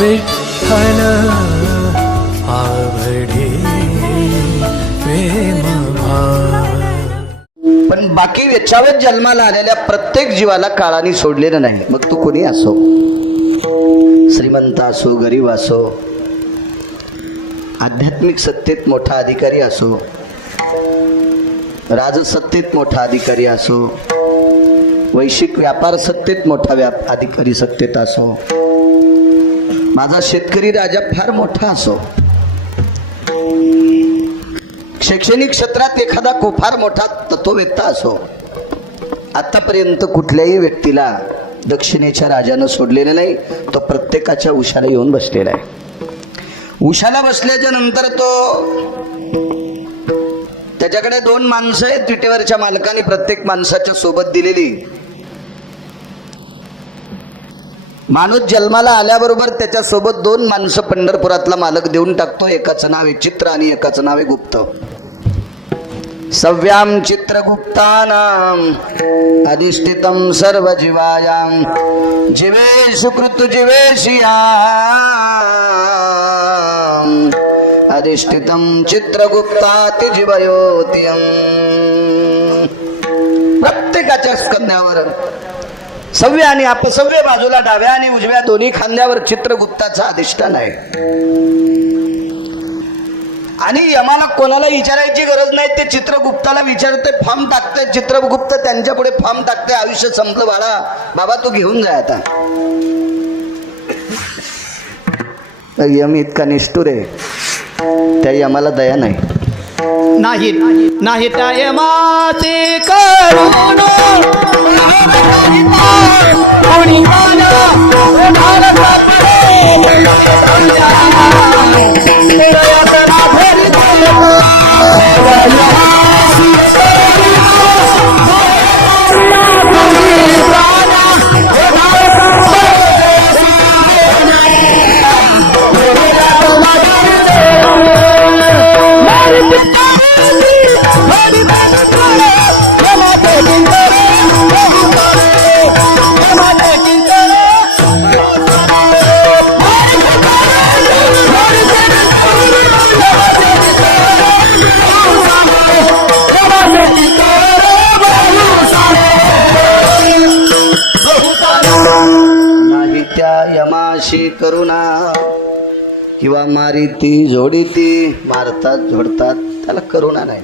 विठ्ठल आवडे प्रेम भाव. पण बाकी याच्यावर जन्माला आलेल्या प्रत्येक जीवाला काळाने सोडलेलं नाही. मग तू कोणी असो, श्रीमंत असो, गरीब असो, आध्यात्मिक सत्तेत मोठा अधिकारी असो, राजसत्तेत मोठा अधिकारी असो, वैश्विक व्यापार सत्तेत मोठा अधिकारी सत्तेत असो, माझा शेतकरी राजा फार मोठा असो, शैक्षणिक क्षेत्रात एखादा फार मोठा तत्ववेत्ता असो, आतापर्यंत कुठल्याही व्यक्तीला दक्षिणेच्या राजानं सोडलेलं नाही. तो प्रत्येकाच्या उशाला येऊन बसलेला आहे. उशाला बसल्याच्या नंतर त्याच्याकडे 2 माणसं आहेत. विटेवरच्या मालकाने प्रत्येक माणसाच्या सोबत दिलेली. माणूस जन्माला आल्याबरोबर त्याच्या सोबत 2 माणसं पंढरपुरातला मालक देऊन टाकतो. एकाचं नाव आहे चित्र आणि एकाचं नाव आहे गुप्त. सव्याम चित्रगुप्तानाम अधिष्ठितम सर्व जीवायाम जीवेषु कृत जीवेशियाम अधिष्ठितम चित्रगुप्ताति जीवयोतियम. प्रत्येकाच्या स्कंध्यावर सव्य आणि अपसव्य बाजूला डाव्या आणि उजव्या दोन्ही खांद्यावर चित्रगुप्ताचा अधिष्ठान आहे. आणि यमाला कोणाला विचारायची गरज नाही. ते चित्रगुप्ताला विचारते, फॉर्म टाकते. चित्रगुप्त त्यांच्या पुढे फॉर्म टाकते. आयुष्य संपलं बाळा, बाबा तू घेऊन जा आता. यम इतका निष्ठुर आहे, त्या यमाला दया नाही. नाही नाही त्या यमाचे करुण कोणी करुणा किंवा मारिती झोडीती, मारतात झोडतात, त्याला करुणा नाही.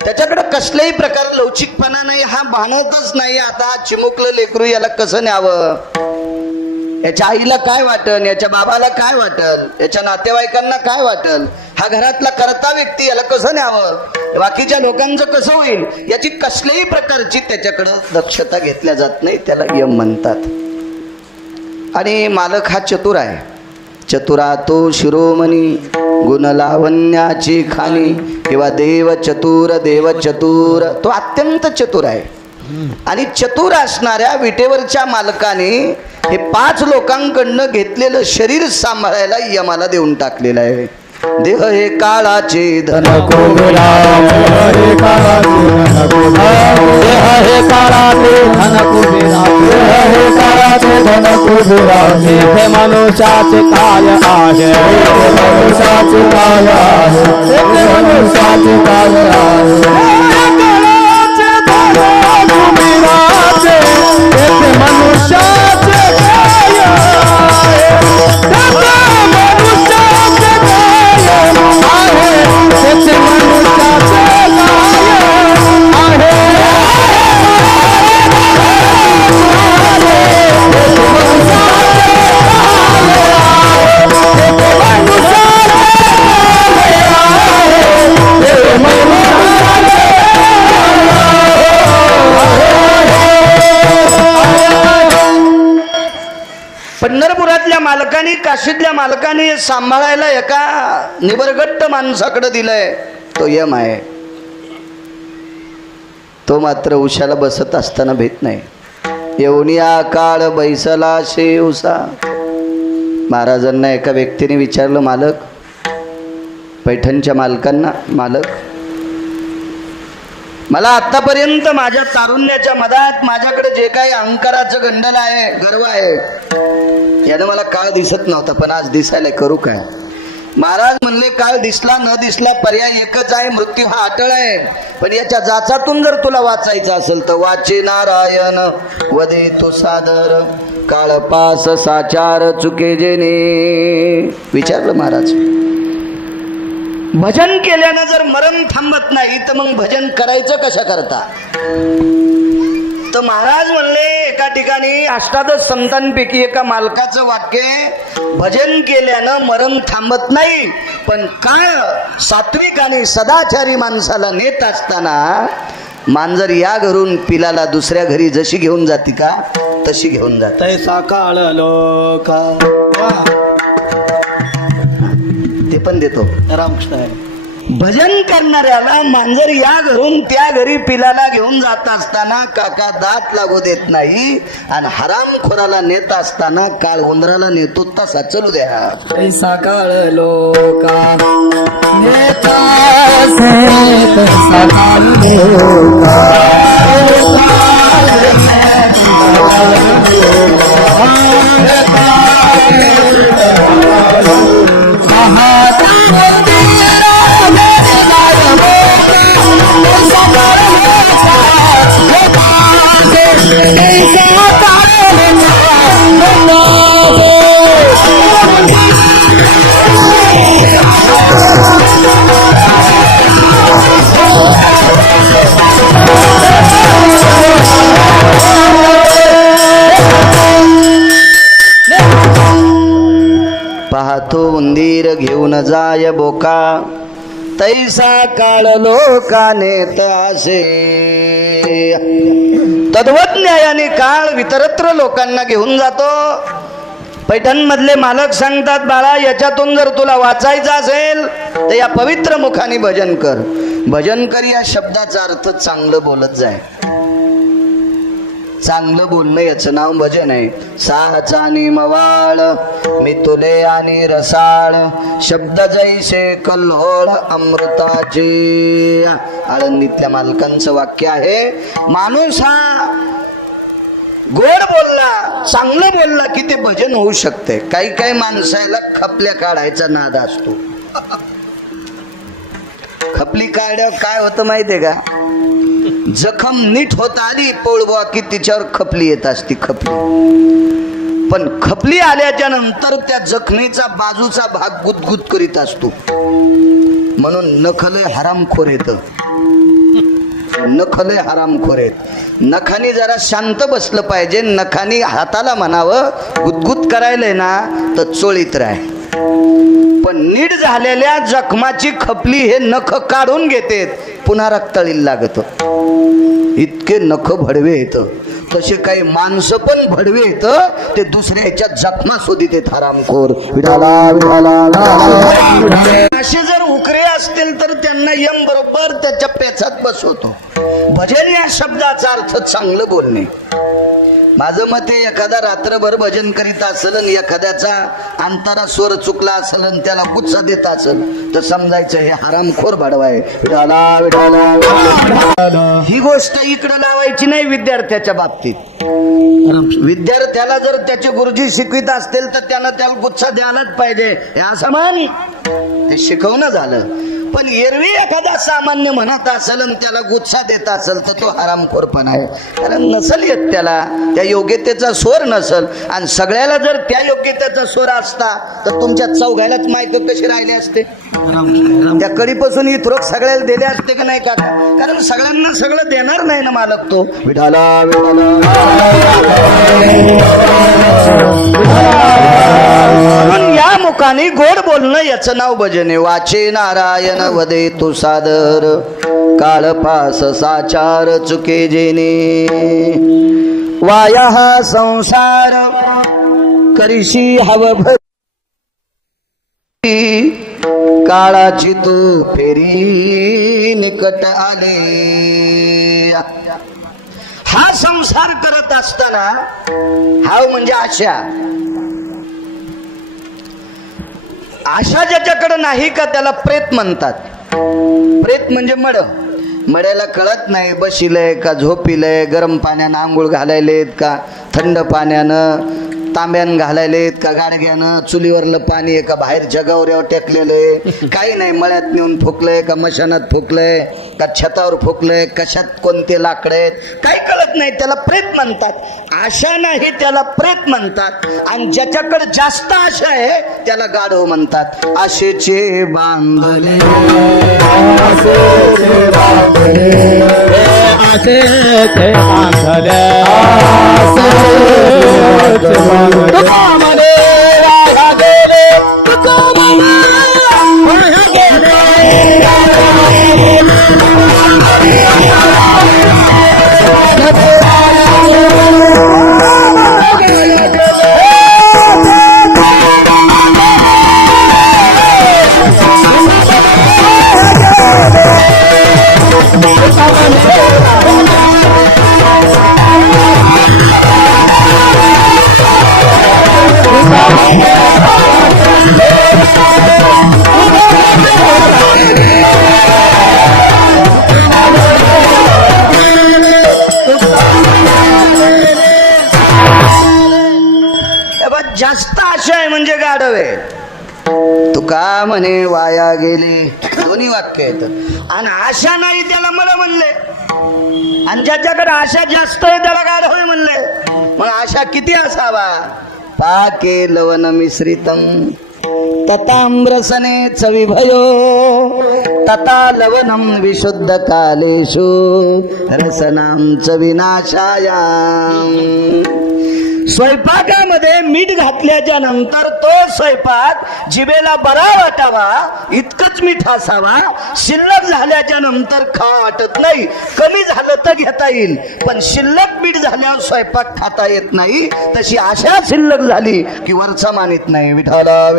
त्याच्याकडे कसल्याही प्रकार लवचिकपणा नाही. हा भानतच नाही. आता चिमुकलं लेकरू, याला कसं न्यावं, याच्या आईला काय वाटल, याच्या बाबाला काय वाटल, याच्या नातेवाईकांना काय वाटल, हा घरातला कर्ता व्यक्ती याला कसं न्यावं, बाकीच्या लोकांचं कसं होईल, याची कसल्याही प्रकारची त्याच्याकडं दक्षता घेतल्या जात नाही. त्याला यम म्हणतात. आणि मालक हा चतुर आहे. चतुरा तो शिरोमणी गुण लावण्याची खाणी किंवा देव चतुर तो अत्यंत चतुर आहे. आणि चतुर असणाऱ्या विटेवरच्या मालकाने हे 5 लोकांकडनं घेतलेलं शरीर सांभाळायला यमाला देऊन टाकलेलं आहे. देह हे काळाचे धन कुबेरा, देह हे काळाचे धन कुबेरा, देह हे काळाचे धन कुबेरा. हे मनुष्याचे काय आहे, मनुष्याचे काय आहे, मनुष्याचे काय आहे. पंढरपुरातल्या मालकाने, काशीतल्या मालकाने सांभाळायला एका निबरगट्ट माणसाकडे दिलंय. तो यम आहे. तो मात्र उशाला बसत असताना भेट नाही. येऊनिया काळ बैसला शेवसा. महाराजांना एका व्यक्तीने विचारलं, मालक, पैठणच्या मालकांना, मालक मला आतापर्यंत माझ्या तारुण्याच्या मधात माझ्याकडे जे काही अहंकाराचं गंडल आहे, गर्व आहे, यानं मला काळ दिसत नव्हता, पण आज दिसायला करू काय? महाराज म्हणले काळ दिसला न दिसला पर्याय एकच आहे, मृत्यू हा अटळ आहे. पण याच्या जाचातून जर तुला वाचायचं असेल तर वाचे नारायण वदे तो सादर, काळ पास साचार चुके जेने. विचारलं महाराज, भजन केल्यानं जर मरण थांबत नाही तर मग भजन करायचं कशा करता? तर महाराज म्हणले एका ठिकाणी अष्टादश संतांपैकी एका मालकाचं वाक्य, भजन केल्यानं मरण थांबत नाही, पण काळ सात्विक आणि सदाचारी माणसाला नेत असताना मांजर या घरून पिलाला दुसऱ्या घरी जशी घेऊन जाती का तशी घेऊन जात. तैसा काळ लोका. ते पण देतो. रामकृष्ण आहे. भजन करणाऱ्याला मांजर या घरून त्या घरी पिलाला घेऊन जात असताना काका दात लागू देत नाही, आणि हरामखोराला नेत असताना काळ उंदराला नेतो तसा चलू द्या. तैसा काळ लोका नेता पाहतो उंदीर घेऊन जाय बोका, तैसा काळ लोकाने असे. तद्वत न्यायाने काळ वितरत्र लोकांना घेऊन जातो. पैठण मधले मालक सांगतात, बाळा याच्यातून जर तुला वाचायचं असेल तर या पवित्र मुखाने भजन कर. भजन कर या शब्दाचा अर्थ चांगलं बोलत जाय. चांगलं बोलणं याचं नाव भजन आहे. साचा आणि मवाळ मी तुले आणि रसाळ, शब्द जैसे कल्होळ अमृताचे. आळंदीतल्या मालकांचं वाक्य आहे, माणूस हा गोड बोलला, चांगलं बोलला की ते भजन होऊ शकते. काही काही माणसाला खपल्या काढायचा नाद असतो. खपली काढल्यावर काय होतं माहितीये का? जखम नीट होत आली पोळबुवा की तिच्यावर खपली येत असती. खपली पण खपली आल्याच्या नंतर त्या जखमेचा बाजूचा भाग गुदगुद करीत असतो. म्हणून नखले हरामखोर येत. नखले हरामखोर येत. नखानी जरा शांत बसलं पाहिजे. नखानी हाताला म्हणावं गुदगुद करायलंय ना तर चोळीत राह. पण नीट झालेल्या जखमाची खपली हे नख काढून घेते, पुन्हा रक्तळीला लागत. इतके नख भडवे येत. तसे काही माणसं पण भडवे येत, ते दुसऱ्याच्या जखमा शोधित येत. हरामखोर. असे जर उकरे असतील तर त्यांना यम बरोबर त्याच्या पेचात बसवतो. भजन या शब्दाचा अर्थ चांगलं बोलणे. माझं मत आहे, एखादा रात्रभर भजन करीत असेल आणि एखाद्याचा अंतरा स्वर चुकला असेल आणि त्याला गुच्चा देत असेल तर समजायचं हे हरामखोर भाडवाय. ही गोष्ट इकडे लावायची नाही विद्यार्थ्याच्या बाबतीत. विद्यार्थ्याला जर त्याचे गुरुजी शिकवित असतील तर त्याला गुच्चा द्यायलाच पाहिजे, हे असं मान ते शिकवणं झालं. पण एरवी एखादा सामान्य म्हणत असेल आणि त्याला गुच्छा देत असेल तर तो हरामखोरपणा आहे. कारण नसल येत त्याला, त्या योग्यतेचा स्वर नसल. आणि सगळ्याला जर त्या योग्यतेचा स्वर असता तर तुमच्या चौघायलाच मायक कसे राहिले असते? त्या कडीपासून इथरोक सगळ्याला दिले असते का नाही का? कारण सगळ्यांना सगळं देणार नाही ना मालक तो. विठाला म्हणून या मुखाने गोड बोलणं याचं नाव भजन आहे. वाचे नारायण वदे तो सादर, काळ पास साचार चुके जेने. वाया हा संसार करीशी हव भरी, काळाची तू फेरी निकट आले. हा संसार करत असताना, हाव म्हणजे आशा. आशा ज्याच्याकडे नाही का त्याला प्रेत म्हणतात. प्रेत म्हणजे मड. मड्याला कळत नाही बशिलय का झोपिलय, गरम पाण्यानं आंघोळ घालायलेत का थंड पाण्यानं, तांब्यानं घालायलेत का गाडग्यानं, चुलीवरलं पाणी आहे का बाहेर जगावऱ्यावर टेकलेलं, काही नाही, मळ्यात नेऊन फुकलंय का मशानात फुकलंय का छतावर फुकलंय, कशात कोणते लाकडं आहेत काही कळत नाही. त्याला प्रेत म्हणतात. आशा नाही त्याला प्रेत म्हणतात. आणि ज्याच्याकडे जास्त आशा आहे त्याला गाढव म्हणतात. आशेचे बांधले जास्त आशा आहे म्हणजे गाढव आहे. तुका म्हणे वाया गेले, दोन्ही वाक्य आहेत. आणि आशा नाही त्याला मला म्हणले, आणि ज्याच्याकडे आशा जास्त आहे त्याला गाढव आहे म्हणले. मग आशा किती असावा? पाके लवण मिश्रितम तताम्रसने चविभयो तथा लवणम विशुद्ध कालेषु रसनां च विनाशायाम. स्वयंपाकामध्ये मीठ घातल्याच्या नंतर तो स्वयंपाक जिभेला बरा वाटावा इतकंच मीठ असावा. शिल्लक झाल्याच्या नंतर खावा वाटत नाही. कमी झालं तर घेता येईल, पण शिल्लक मीठ झाल्यावर स्वयंपाक खाता येत नाही. तशी आशा शिल्लक झाली की वरचा मानित नाही. विठाला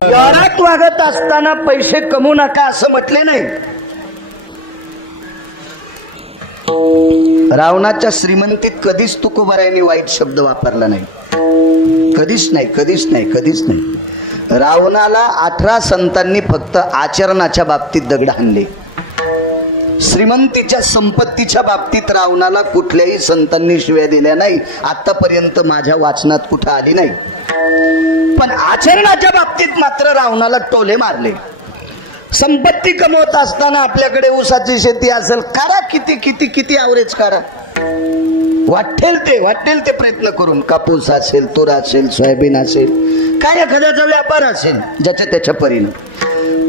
व्यवहारात वागत असताना पैसे कमवू नका असं म्हटले नाही. रावणाच्या श्रीमंतीत कधीच तुकोबारायांनी वाईट शब्द वापरला नाही. कधीच नाही, कधीच नाही, कधीच नाही. रावणाला 18 संतांनी फक्त आचरणाच्या बाबतीत दगड हाणले. श्रीमंतीच्या संपत्तीच्या बाबतीत रावणाला कुठल्याही संतांनी शिव्या दिल्या नाही. आतापर्यंत माझ्या वाचनात कुठं आली नाही. पण आचरणाच्या बाबतीत मात्र रावणाला टोले मारले. संपत्ती कमवत असताना आपल्याकडे ऊसाची शेती असेल, करा किती किती किती ॲव्हरेज करा, वाटेल ते प्रयत्न करून. कापूस असेल, तूर असेल, सोयाबीन असेल, काय एखाद्याचा व्यापार असेल ज्याच्या त्याच्या परीनं.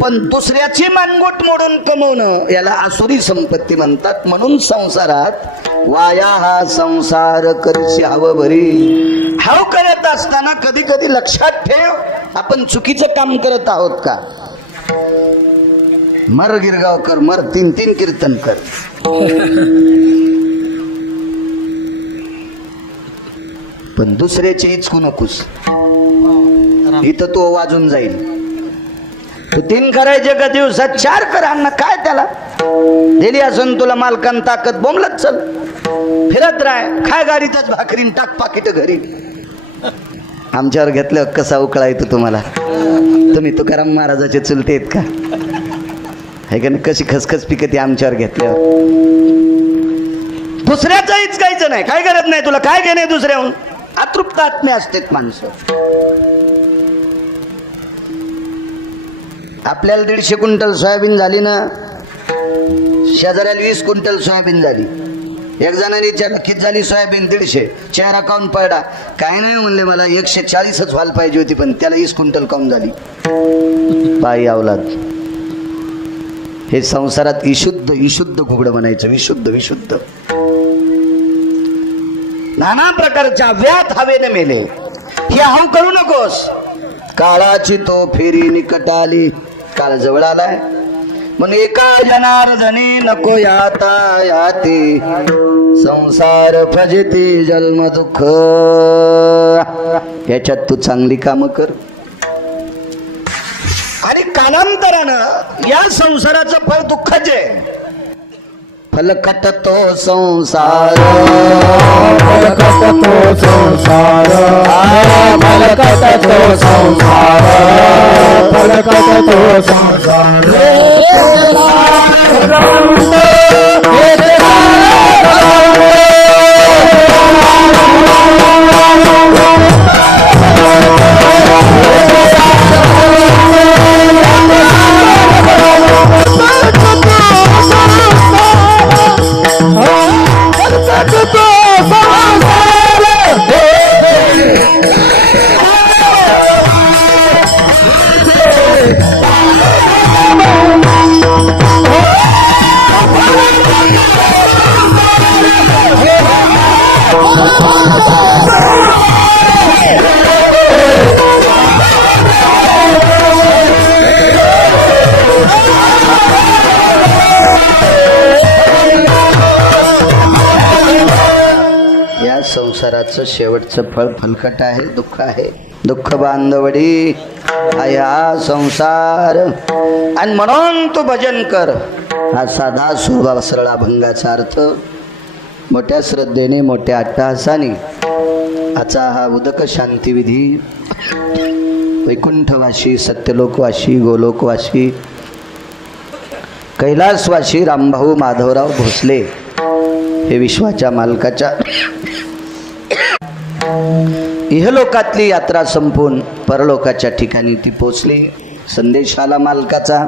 पण दुसऱ्याची मानगोट मोडून कमवणं याला आसुरी संपत्ती म्हणतात. म्हणून संसारात वाया हा संसार करशी हवं भरी. हाव करत असताना कधी कधी लक्षात ठेव, आपण चुकीचं काम करत आहोत का. मर गिरगावकर मर, 3-3 कीर्तन कर. पण दुसऱ्याचे इचकू नकोस. इथं तो वाजून जाईल. तू 3 करायचे का दिवसात 4 कर. अन्न काय त्याला दिली असून तुला मालकान ताकद, बोंबलत चल, फिरत राह, काय गाडीतच भाकरीन टाक पाकिट घरी. आमच्यावर घेतलं कसा उकळा येतो तुम्हाला. तुम्ही तुकाराम महाराजाचे चुलते आहेत का? हे का कशी खसखस पिकते आमच्यावर घेतल्यावर. दुसऱ्याचं इचकायचं नाही, काय करत नाही. तुला काय घेणे दुसऱ्याहून. अतृप्त आत्मे असतात माणसं. आपल्याला 150 क्विंटल सोयाबीन झाली ना, शेजाऱ्याला 20 क्विंटल सोयाबीन झाली. एक जणांनी विचारलं किती झाली सोयाबीन? 150. चेहरा काऊन पडला? काय नाही म्हणले, मला 140च व्हायला पाहिजे होती, पण त्याला 20 क्विंटल काऊन झाली. बाई अवलाद. हे संसारात विशुद्ध घुगडं म्हणायचं. विशुद्ध नाना प्रकारच्या व्यात हवेने मेले. हे अहम करू नकोस. काळाची तो फेरी निकट आली, काळ जवळ आलाय. म्हणून एका जनार्दनी नको याता याती, संसार फजिती जन्म दुःख. याच्यात तू चांगली कामं कर. आणि कालांतरानं या संसाराचं फळ दुःखाचे. फलकट तो संसार, फलकट तो संसार. संसार फलकत तो संसार फलकत तो संसार या संसाराचं शेवटचं फळ फलकट आहे, दुःख आहे. दुःख बांधवडी हा संसार, आणि म्हणून तू भजन कर. हा साधा सोबा सरळ अभंगाचा अर्थ मोठ्या श्रद्धेने मोठ्या अट्टहासाने आजचा हा उदक शांतिविधी वैकुंठवासी, सत्यलोकवासी, गोलोकवासी, कैलासवासी रामभाऊ माधवराव भोसले हे विश्वाच्या मालकाच्या इहलोकातली यात्रा संपून परलोकाच्या ठिकाणी ती पोचली. संदेशाला मालकाचा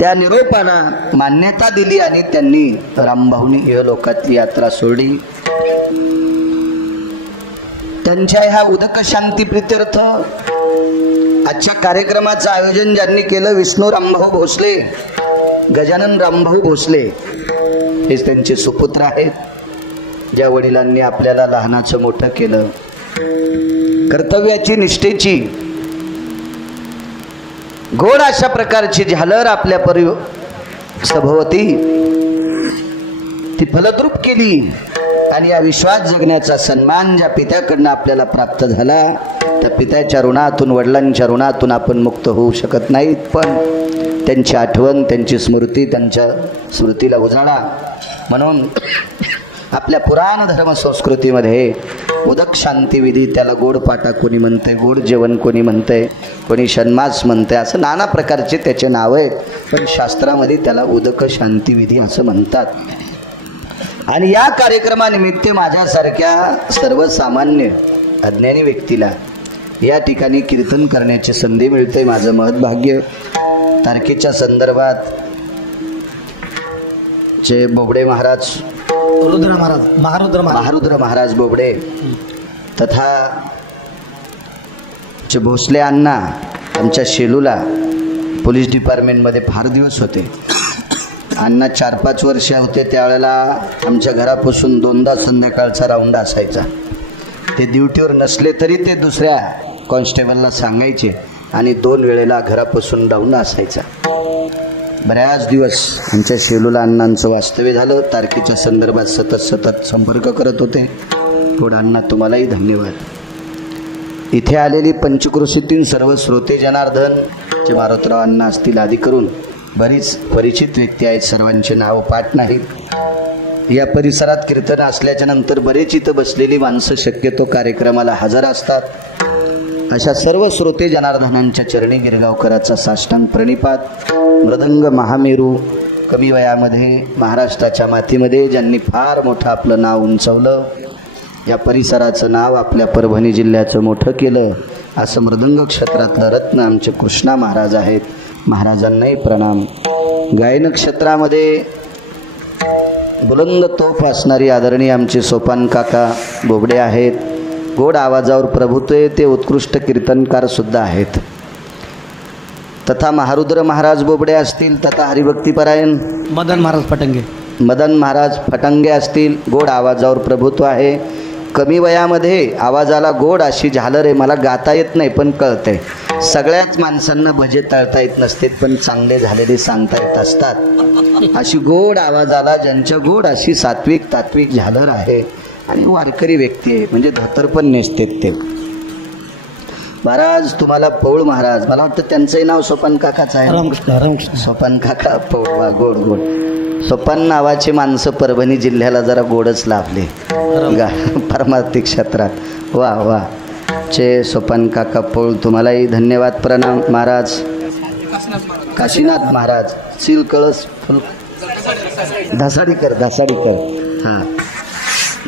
त्या निरोपाला मान्यता दिली आणि त्यांनी रामभाऊनी इहलोकातली यात्रा सोडली. त्यांच्या ह्या उदक शांती प्रित्यर्थ आजच्या कार्यक्रमाचं आयोजन ज्यांनी केलं, विष्णू रामभाऊ भोसले, गजानन रामभाऊ भोसले हेच त्यांचे सुपुत्र आहेत. ज्या वडिलांनी आपल्याला लहानाचं मोठं केलं, कर्तव्याची निष्ठेची गोड अशा प्रकारची झालर आपल्या सभोवती ती फलद्रूप केली, आणि या विश्वात जगण्याचा सन्मान ज्या पित्याकडनं आपल्याला प्राप्त झाला, त्या पित्याच्या ऋणातून, वडिलांच्या ऋणातून आपण मुक्त होऊ शकत नाहीत. पण त्यांची आठवण, त्यांची स्मृती, त्यांच्या स्मृतीला उजाळा म्हणून आपल्या पुराण धर्म संस्कृतीमध्ये उदक शांतिविधी, त्याला गोड पाटा कोणी म्हणते, गोड जेवण कोणी म्हणते, कोणी षण्मास म्हणते, असं नाना प्रकारचे त्याचे नाव आहेत. पण शास्त्रामध्ये त्याला उदक शांतिविधी असं म्हणतात. आणि या कार्यक्रमानिमित्त माझ्यासारख्या सर्वसामान्य अज्ञानी व्यक्तीला या ठिकाणी कीर्तन करण्याची संधी मिळते. माझं महत्भाग्य. तारखेच्या संदर्भात जे बोबडे महाराज, महारुद्र महाराज बोबडे तथा जे भोसले अण्णा आमच्या शेलूला पोलीस डिपार्टमेंटमध्ये फार दिवस होते. अण्णा 4-5 वर्ष होते त्यावेळेला आमच्या घरापासून 2दा संध्याकाळचा राऊंड असायचा. ते ड्युटीवर नसले तरी ते दुसऱ्या कॉन्स्टेबलला सांगायचे आणि 2 वेळेला घरापासून राऊंड असायचा. बऱ्याच दिवस आमच्या शेलूला अण्णांचं वास्तव्य झालं. तारखेच्या संदर्भात सतत संपर्क करत होते. थोडा अण्णा तुम्हालाही धन्यवाद. इथे आलेली पंचक्रोशीतील सर्व श्रोते जनार्दन जे मारुतराव अण्णा असतील आदी करून बरीच परिचित व्यक्ती आहेत, सर्वांचे नाव पाठ नाहीत. या परिसरात कीर्तन असल्याच्या नंतर बरेच इथं बसलेली माणसं शक्यतो कार्यक्रमाला हजर असतात. अशा सर्व श्रोते जनार्दनांच्या चरणी गिरगावकराचा साष्टांग प्रणिपात. मृदंग महामेरू कमी वयामध्ये महाराष्ट्राच्या मातीमध्ये ज्यांनी फार मोठं आपलं नाव उंचवलं, या परिसराचं नाव आपल्या परभणी जिल्ह्याचं मोठं केलं, असं मृदंग क्षेत्रातलं रत्न आमचे कृष्णा महाराज आहेत. महाराजांनाही प्रणाम. गायन क्षेत्रामध्ये बुलंद तोफ असणारी आदरणीय आमचे सोपान काका बोबडे आहेत. गोड आवाजावर प्रभुत्व, ते उत्कृष्ट कीर्तनकार सुद्धा आहेत. तथा महारुद्र महाराज बोबडे असतील, तथा हरिभक्तीपरायण मदन महाराज फटंगे असतील. गोड आवाजावर प्रभुत्व आहे. कमी वयामध्ये आवाजाला गोड अशी झालर आहे. मला गाता येत नाही पण कळते. सगळ्याच माणसांना भजे तळता येत नसते, पण चांगले झालेले सांगता येत असतात. अशी गोड आवाजाला ज्यांच्या गोड अशी सात्विक तात्विक झालर आहे आणि वारकरी व्यक्ती आहे, म्हणजे धोतर पण नेसतेत ते महाराज. तुम्हाला पौळ महाराज, मला वाटतं त्यांचंही नाव सोपान काकाच आहे. रामकृष्ण सोपान काका पौळ, गोड गोड सोपान नावाची माणसं परभणी जिल्ह्याला जरा गोडच लाभले परमार्थिक क्षेत्रात. वा वा चे सोपान काका पोळ, तुम्हालाही धन्यवाद. प्रणाम महाराज. काशीनाथ महाराज सील कळस फुल धासाडीकर हां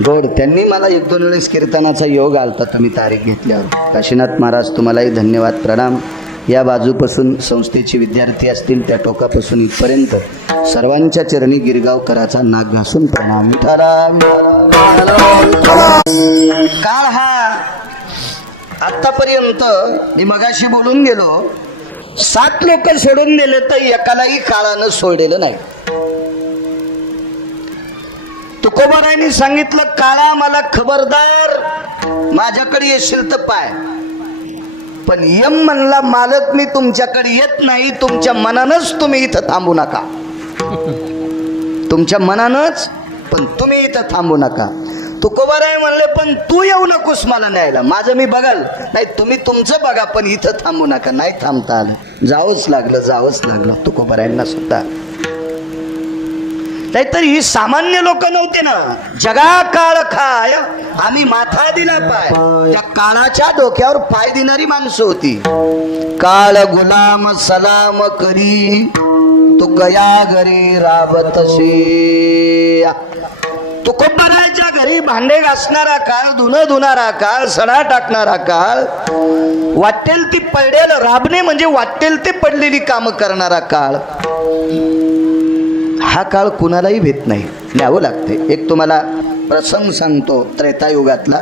गोड, त्यांनी मला 1-2 वेळेस कीर्तनाचा योग आलता तुम्ही तारीख घेतल्यावर. काशीनाथ महाराज तुम्हालाही धन्यवाद प्रणाम. या बाजूपासून संस्थेचे विद्यार्थी असतील त्या टोकापासून इथपर्यंत सर्वांच्या चरणी गिरगावकराचा नाक घासून प्रणाम. काळ हा आतापर्यंत मी मगाशी बोलून गेलो, 7 लोक सोडून दिले तर एकालाही काळानं सोडलेलं नाही. तुकोबारायांनी सांगितलं, काळा मला खबरदार, माझ्याकडे येशील तर पाय. पण यम म्हणला, मालक मी तुमच्याकडे येत नाही, तुमच्या मनानच तुम्ही इथं थांबू नका. तुमच्या मनानच, पण तुम्ही इथं थांबू नका. तुकोबाराय म्हणले, पण तू येऊ नकोस मला न्यायला, माझं मी बघाल, नाही तुम्ही तुमचं बघा, पण इथं थांबू नका. नाही थांबता आलं, जावंच लागलं तुकोबारायांना सुद्धा. नाहीतर ही सामान्य लोक नव्हते ना. जगा काळ खाय आम्ही माथा दिला पाय, त्या काळाच्या डोक्यावर पाय देणारी माणसं होती. काळ गुलाम सलाम करी, तू गया घरी राबतशी. तुकोबारायच्या घरी भांडे घासणारा काळ, धुणं धुणारा काळ, सडा टाकणारा काळ, वाटेल ती पडेल राबणे म्हणजे वाटेल ते पडलेली कामं करणारा काळ. हा काळ कुणालाही भेट नाही, न्यावं लागते. एक तुम्हाला प्रसंग सांगतो त्रेतायुगातला.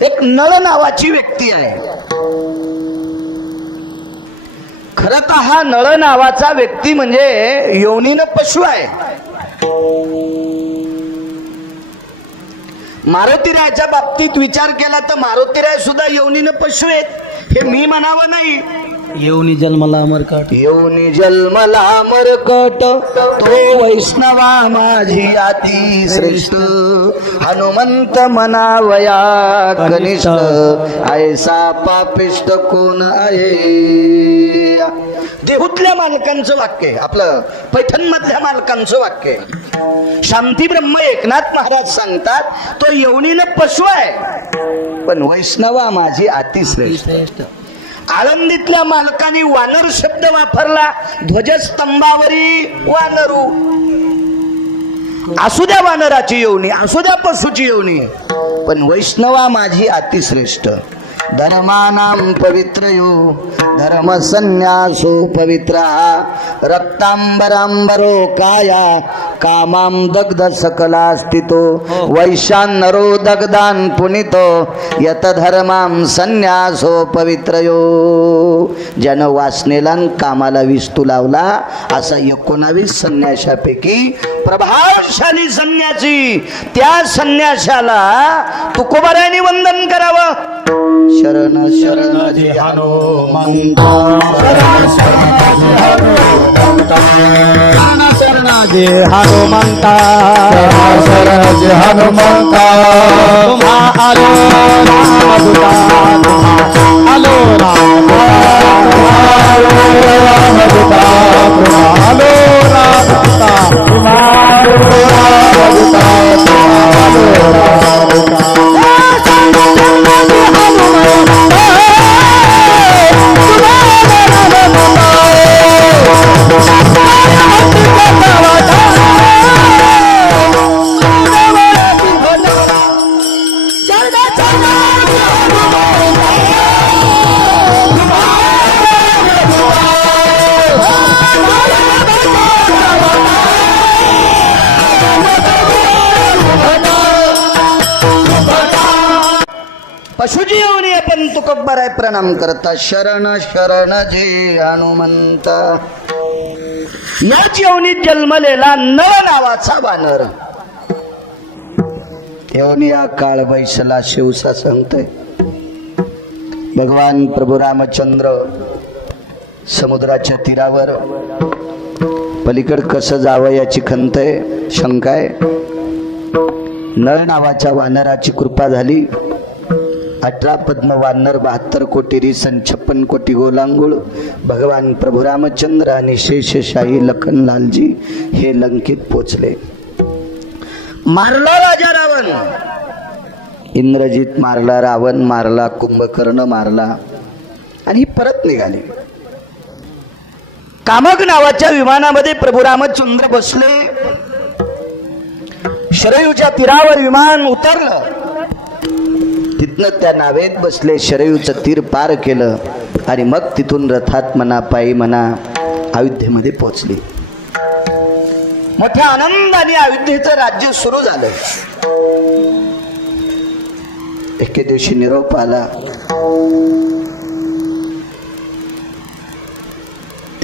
एक नळ नावाची व्यक्ती आहे. खरं तर हा नळ नावाचा व्यक्ती म्हणजे योनीनं पशु आहे. मारुतीरायाच्या बाबतीत विचार केला तर मारुतीराय सुद्धा योनीनं पशु आहेत, हे मी म्हणावं नाही. येऊनी जन्मला अमरकट, येऊनी जन्मला अमरकट, तो वैष्णवा माझी अति श्रेष्ठ. हनुमंत मनावया कनिष्ठ, ऐसा पापिष्ट कोण आहे. देहूतल्या मालकांचं वाक्य, आपलं पैठण मधल्या मालकांचं वाक्य. शांती ब्रह्म एकनाथ महाराज सांगतात, तो येऊनीनं पशु आहे, पण वैष्णवा माझी अतिश्रेष्ठ. आळंदीतल्या मालकाने वानर शब्द वापरला, ध्वजस्तंभावरी वानरू. असू द्या वानराची योनी, असू द्या पशुची योनी, पण वैष्णवा माझी अतिश्रेष्ठ. धर्मानां पवित्रयो धर्म संन्यासो पवित्र, रक्तांबरांबरो काया कामां दग्ध सकला स्थितो. वैशानरो दग्धान पुनितो यत धर्मां संन्यासो पवित्रयो. ज्यानं वासनेला कामाला विस्तू लावला असा 19 संन्याशापैकी प्रभावशाली संन्यासी, त्या संन्याशाला तुकोबारायांनी वंदन करावं. शरण शरण जे हनुमंता, शरण जे हनुमंता, शरण जे हनुमंता. तुम्हा आलो रामदूता, तुम्हा आलो रामदूता, रामदूता, आलो रामदूता, तुम्हा आलो रामदूता, आलो रामदूता. पशुजी येऊन आपण तुकोबाराय प्रणाम करता. शरण शरण जे हनुमंता. याच येऊनीत जन्मलेला नळ नावाचा वानर. येऊन या काळ बैसला शिवसा सांगतोय. भगवान प्रभू रामचंद्र समुद्राच्या तीरावर, पलीकड कसं जावं याची खंत आहे, शंका आहे. नळ नावाच्या वानराची कृपा झाली 18 पद्म वानर 72 कोटी रिसन 56 कोटी गोलांगुळ भगवान प्रभू रामचंद्र आणि शेषशाही लखनलालजी हे लंकेत पोचले. मारला राजा रावण, इंद्रजित मारला, रावण मारला, कुंभकर्ण मारला आणि परत निघाले. कामक नावाच्या विमानामध्ये प्रभू रामचंद्र बसले. शरयूच्या तीरावर विमान उतरलं. तिथनं त्या नावेत बसले, शरयूचं तीर पार केलं आणि मग तिथून रथात म्हणा पायी म्हणा अयोध्येमध्ये पोचली. मोठ्या आनंदाने अयोध्येचं राज्य सुरू झालं. एके दिवशी निरोप आला.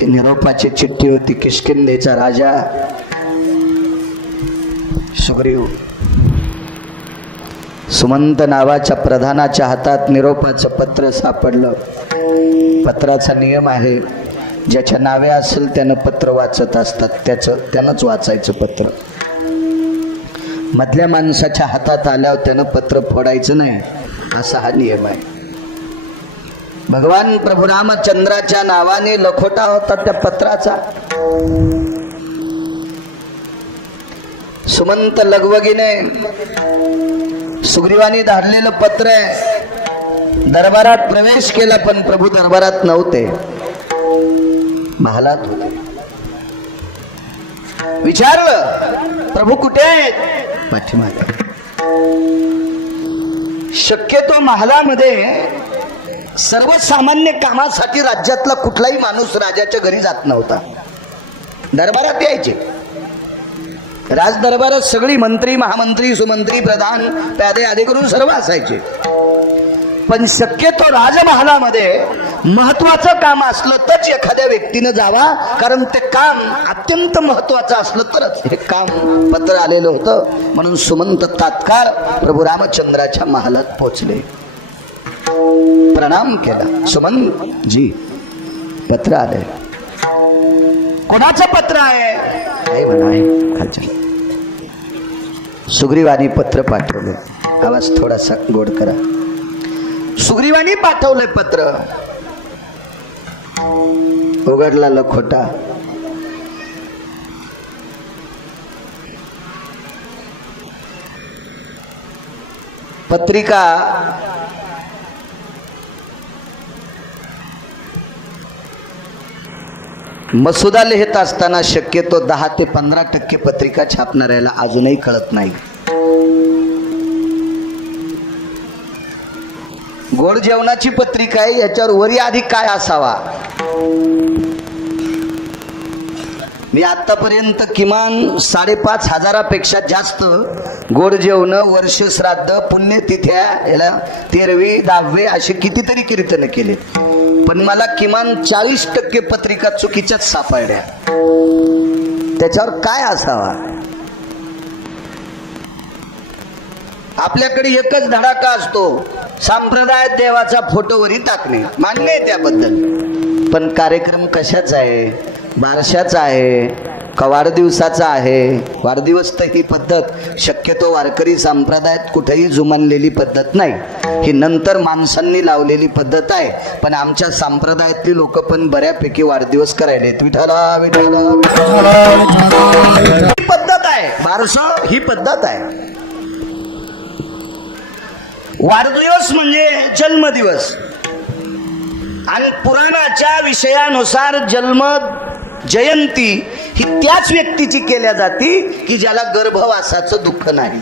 ती निरोपाची चिठ्ठी होती. किष्किंधेचा राजा सुग्रीव सुमंत नावाच्या प्रधानाच्या हातात निरोपाचं पत्र सापडलं. पत्राचा नियम आहे, ज्याच्या नावे असेल त्यानं पत्र वाचत असतात, त्यानंच वाचायचं पत्र. मधल्या माणसाच्या हातात आल्यावर त्यानं पत्र फोडायचं नाही, असा हा नियम आहे. भगवान प्रभू रामचंद्राच्या नावाने लखोटा होता त्या पत्राचा. सुमंत लगवगीने सुग्रीवाने धाडलेलं पत्र आहे. दरबारात प्रवेश केला, पण प्रभू दरबारात नव्हते, महालात होते. विचारलं, प्रभू कुठे आहेत? पाठीमागे. शक्यतो महालामध्ये सर्वसामान्य कामासाठी राज्यातला कुठलाही माणूस राजाच्या घरी जात नव्हता. दरबारात यायचे. राज दरबारात सगळी मंत्री, महामंत्री, सुमंत्री, प्रधान, प्यादे आदी करून सर्व असायचे. पण शक्यतो राजमहालामध्ये महत्वाचं काम असलं तरच एखाद्या व्यक्तीनं जावा, कारण ते काम अत्यंत महत्वाचं असलं तरच हे काम पत्र आलेलं होतं. म्हणून सुमंत तात्काळ प्रभू रामचंद्राच्या महालात पोचले. प्रणाम केला. सुमंत जी, पत्र आले. कोणाचं पत्र आहे? आहे म्हणा, आहे खालच्या. सुग्रीवानी पत्र पाठवले. आवाज थोडासा गोड करा. सुग्रीवानी पाठवलंय पत्र. उघडला लखोटा. पत्रिका मसुदा लिहित असताना शक्यतो 10 ते 15% पत्रिका छापणाऱ्याला अजूनही कळत नाही. गोड जेवणाची पत्रिका आहे, याच्यावर वरी आधी काय असावा? मी आतापर्यंत किमान 5,500पेक्षा जास्त गोड जेवण, वर्ष श्राद्ध, पुण्यतिथ्या, याला 13वी 10वी असे कितीतरी कीर्तन केले, पण मला किमान 40% पत्रिका चुकीच्याच सापडल्या. त्याच्यावर काय असावा? आपल्याकडे एकच धडाका असतो, संप्रदायात देवाचा फोटोवरी टाकणे. मान्य आहे त्याबद्दल, पण कार्यक्रम कशाचा आहे? बारशाचा आहे का वाढदिवसाचा आहे? वाढदिवस तर ही पद्धत शक्यतो वारकरी संप्रदायात कुठेही जुमानलेली पद्धत नाही, ही नंतर माणसांनी लावलेली पद्धत आहे. पण आमच्या संप्रदायातली लोक पण बऱ्यापैकी वाढदिवस करायलेत. विठ्ठला विठ्ठला ही पद्धत आहे. बारसं ही पद्धत आहे. वाढदिवस म्हणजे जन्मदिवस, आणि पुराणाच्या विषयानुसार जन्म जयंती ही त्याच व्यक्तीची केल्या जाते की ज्याला गर्भवासाचं दुःख नाही.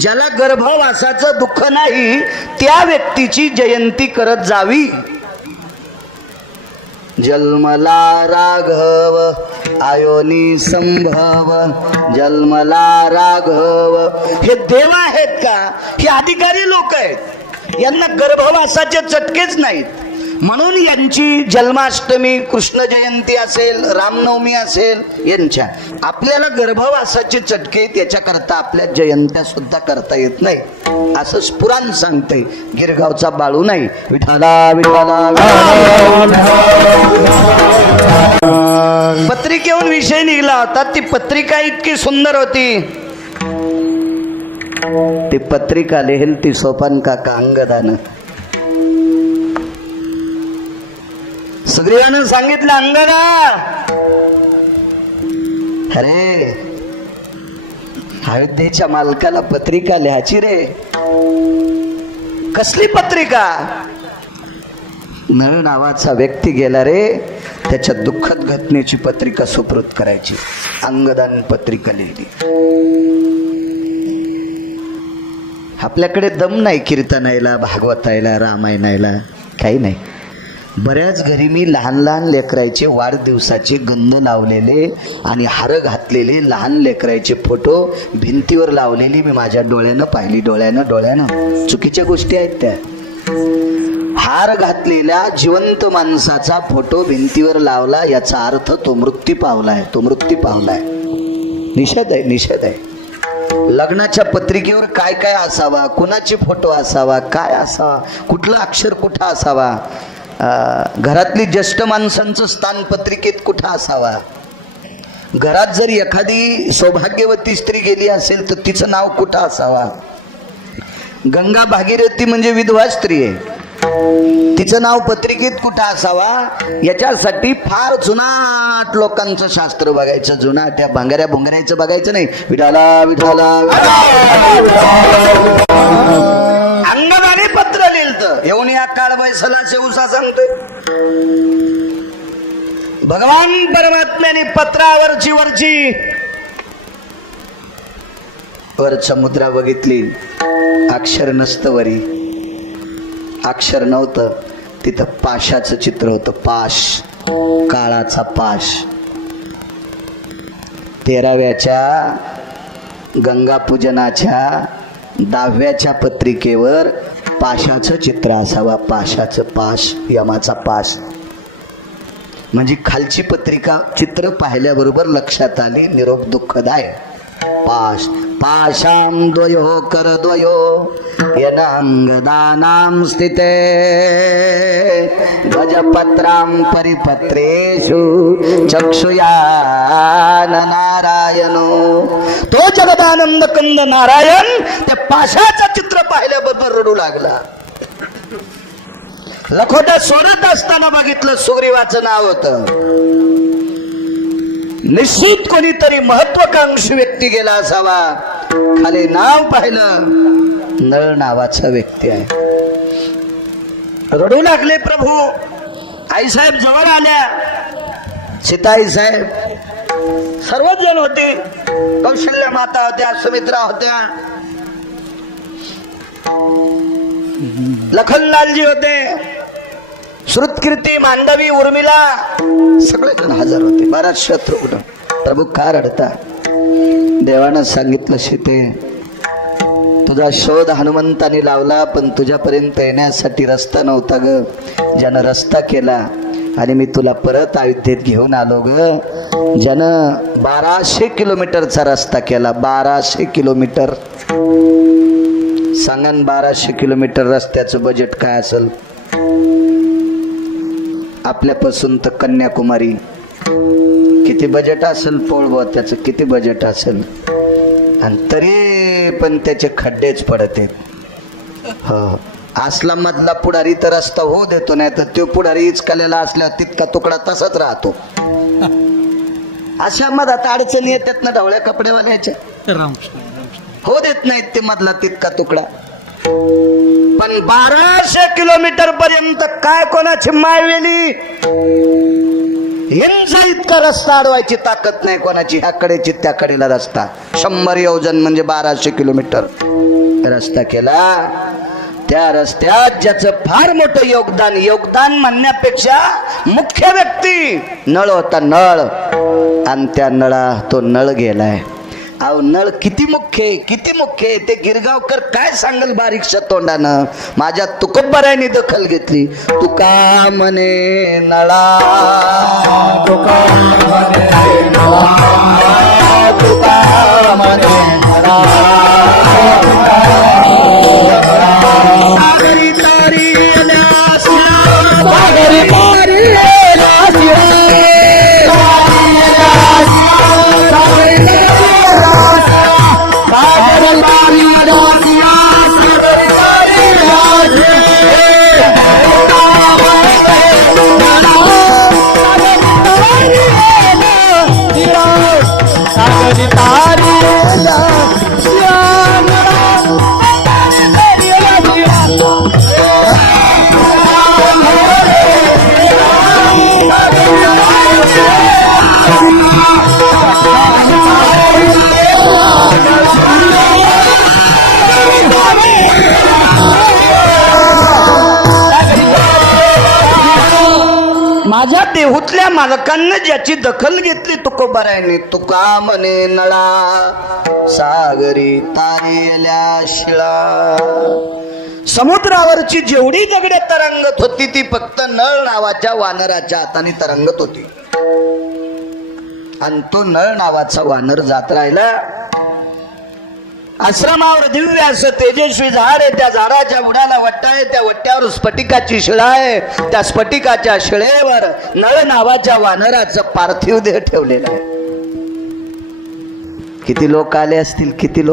ज्याला गर्भवासाचं दुःख नाही त्या व्यक्तीची जयंती करत जावी. जन्मला राघव आयोनी संभव, जन्मला राघव. हे देव आहेत का? हे अधिकारी लोक आहेत, यांना गर्भवासाचे चटकेच नाहीत. म्हणून यांची जन्माष्टमी, कृष्ण जयंती असेल, रामनवमी असेल, यांच्या आपल्याला गर्भवासाचे चटके, त्याच्याकरता आपल्या जयंत्या सुद्धा करता येत नाही असं पुराण सांगते. गिरगावचा बाळू नाही. विठाला विठाला. पत्रिकेहून विषय निघाला होता. ती पत्रिका इतकी सुंदर होती. ती पत्रिका लिहिल ती सोपान काका अंगदानं. सुग्रीवानं सांगितलं, अंगदा अरे अयोध्येच्या मालकाला पत्रिका लिहायची रे. कसली पत्रिका? नळ नावाचा व्यक्ती गेला रे, त्याच्या दुःखद घटनेची पत्रिका सुपूर्द करायची. अंगदान पत्रिका लिहिली. आपल्याकडे दम नाही कीर्तनायला, भागवतायला, रामायणायला, काही नाही. बऱ्याच घरी मी लहान लहान लेकरायचे वाढदिवसाचे गंध लावलेले आणि हार घातलेले लहान लेकरायचे फोटो भिंतीवर लावलेली मी माझ्या डोळ्यानं पाहिली. डोळ्यानं चुकीच्या गोष्टी आहेत त्या. हार घातलेल्या जिवंत माणसाचा फोटो भिंतीवर लावला याचा अर्थ तो मृत्यू पावलाय. निषेध आहे. लग्नाच्या पत्रिकेवर काय काय असावा, कुणाचे फोटो असावा, काय असावा, कुठलं अक्षर कुठं असावा, घरातली ज्येष्ठ माणसांचं स्थान पत्रिकेत कुठं असावा, घरात जर एखादी सौभाग्यवती स्त्री गेली असेल तर तिचं नाव कुठं असावा. गंगा भागीरथी म्हणजे विधवा स्त्री आहे, तिचं नाव पत्रिकेत कुठं असावा. याच्यासाठी फार जुनाट लोकांचं शास्त्र बघायचं. जुना त्या भांगाऱ्या भोंगऱ्याचं बघायचं नाही. विठाला अंगदाने पत्र लिहिलं. येऊन या काळ बैसला शेवसा सांगतोय. भगवान परमात्म्याने पत्रावरची वरच्या मुद्रा बघितली, अक्षर नसतं वरी. अक्षर नव्हतं, तिथं पाशाचं चित्र होतं. पाश, काळाचा पाश. 13व्याच्या गंगा पूजनाच्या 10व्याच्या पत्रिकेवर पाशाचं चित्र असावा. पाशाचं पाश, यमाचा पाश. म्हणजे खालची पत्रिका चित्र पाहिल्याबरोबर लक्षात आली निरोप दुःखदाय. पाश पाशां द्वयो करद्वयो यनांगदानां स्थिते गजपत्रां परिपत्रेषु चक्षुयान नारायणो. तो जगदानंद कंद नारायण त्या पाशाचं चित्र पाहिल्याबरोबर रडू लागला. लखोटा सोडत असताना बघितलं सुग्रीवाचं नाव होतं. निश्चित कोणीतरी महत्वाकांक्षी व्यक्ती गेला असावा. खाली नाव पाहिलं, नळ नावाचा व्यक्ती आहे. रडू लागले प्रभू. आईसाहेब जवळ आल्या. सीताई साहेब सर्वच जण होते. कौशल्य माता होत्या, सुमित्रा होत्या, लखनलालजी होते, श्रुतकीर्ती, मांडवी, उर्मिला, सगळे जण हजर होते. बराच शत्रुघ्न. प्रभू का रडता? देवानं सांगितलं, सीते तुझा शोध हनुमंताने लावला, पण तुझ्यापर्यंत येण्यासाठी रस्ता नव्हता ग. ज्यानं रस्ता केला आणि मी तुला परत अयोध्येत घेऊन आलो ग. ज्यानं 1200 किलोमीटरचा रस्ता केला. 1200 किलोमीटर. सांगा 1200 किलोमीटर रस्त्याचं बजेट काय असेल? आपल्यापासून तर कन्याकुमारी किती बजेट असेल? पोळबो त्याचं किती बजेट असेल? आणि तरी पण त्याचे खड्डेच पडते. हो, आसलाम मधला पुढारी तर रस्ता होऊ देतो, नाही तर तो पुढारी इचकलेला असल्यावर तितका तुकडा तसाच राहतो. अशा मधात अडचणी येतात ना ढवळ्या कपडेवाल्याच्या, हो देत नाहीत ते मधला तितका तुकडा. पण 1200 किलोमीटर पर्यंत काय कोणाची मायवेली हिंसा इतका रस्ता अडवायची ताकद नाही कोणाची. ह्याकडेची त्याकडेला रस्ता. 100 योजन म्हणजे 1200 किलोमीटर रस्ता केला. त्या रस्त्यात ज्याचं फार मोठं योगदान म्हणण्यापेक्षा मुख्य व्यक्ती नळ होता. नळ. आणि त्या तो नळ गेलाय. अहो नळ किती मुख्य आहे ते गिरगावकर काय सांगल बारीकशा तोंडानं. माझ्या तुकोबरायने दखल घेतली. तुका म्हणे नळा, तुका म्हणे नळा, तुका म्हणे नळा. सागरी तारी माझ्या देहूतल्या मालकांना ज्याची दखल घेतली तुकोबारायने, तुका म्हणे नळा सागरी तारेल्या शिळा. समुद्रावरची जेवढी दगडे तरंगत होती ती फक्त नळ नावाच्या वानराच्या हाताने तरंगत होती. आणि तो नळ नावाचा वानर जात राहिला. आश्रमावर दिव्य असं तेजस्वी झाड आहे, त्या झाडाच्या बुडाला वट्टा आहे, त्या वट्ट्यावर स्फटिकाची शिळा आहे, त्या स्फटिकाच्या शिळेवर नळ नावाच्या वानराचं पार्थिव देह ठेवलेला आहे. किती लोक आले असतील, किती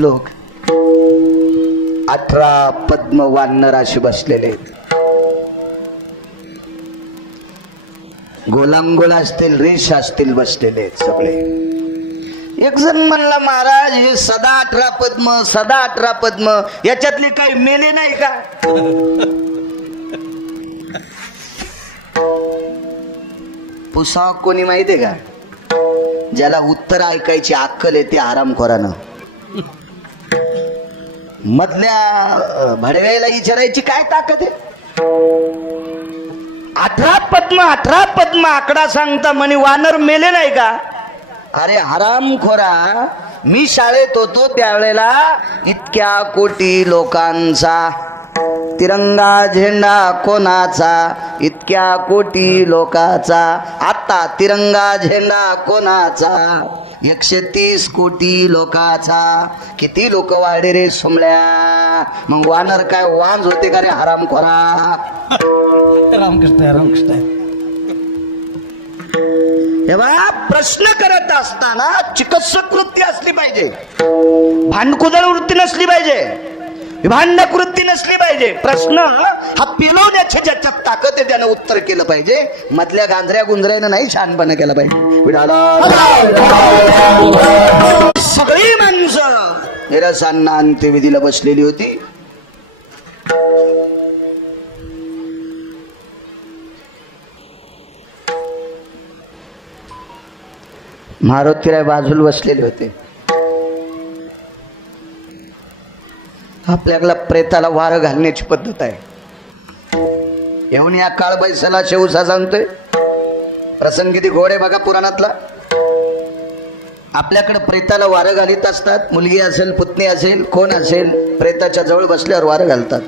लोक 18 पद्म वानर असे बसलेले आहेत. गोलांगोल असतील, रेष असतील, बसलेले आहेत सगळे. एक जण म्हणला, महाराज हे सदा 18 पद्म याच्यातले काही मेले नाही का? पुसा कोणी माहितीये का? ज्याला उत्तर ऐकायची अक्कल येते आरामखोरानं. मधल्या भडव्याला विचारायची काय ताकद आहे? 18 पद्म आकडा सांगता म्हणे वानर मेले नाही का? अरे हरामखोरा, मी शाळेत होतो त्यावेळेला इतक्या कोटी लोकांचा तिरंगा झेंडा कोणाचा, इतक्या कोटी लोकांचा. आता तिरंगा झेंडा कोणाचा? 130 कोटी लोकांचा. किती लोक वाढे रे सोमल्या. मग वानर काय वांज होते का रे हरामखोरा? रामकृष्ण. तेव्हा प्रश्न करत असताना चिकित्सक वृत्ती असली पाहिजे, भांडकुदळ वृत्ती नसली पाहिजे, विभांडक वृत्ती नसली पाहिजे. प्रश्न हा पेलवण्याची ज्याच्यात ताकद आहे त्यानं उत्तर केलं पाहिजे. मधल्या गांजऱ्या गुंजऱ्यानं नाही शहाणपणा केला पाहिजे. सगळी माणसं निरसांना अंत्यविधीला बसलेली होती. मारुतीराय बाजूला बसलेले होते. आपल्याला प्रेताला वारं घालण्याची पद्धत आहे. येऊन या काळ बैसाला शेवसा सांगतोय. प्रसंग किती घोडे बघा पुराणातला. आपल्याकडे प्रेताला वारं घालीत असतात. मुलगी असेल, पुतणी असेल, कोण असेल, प्रेताच्या जवळ बसल्यावर वारं घालतात.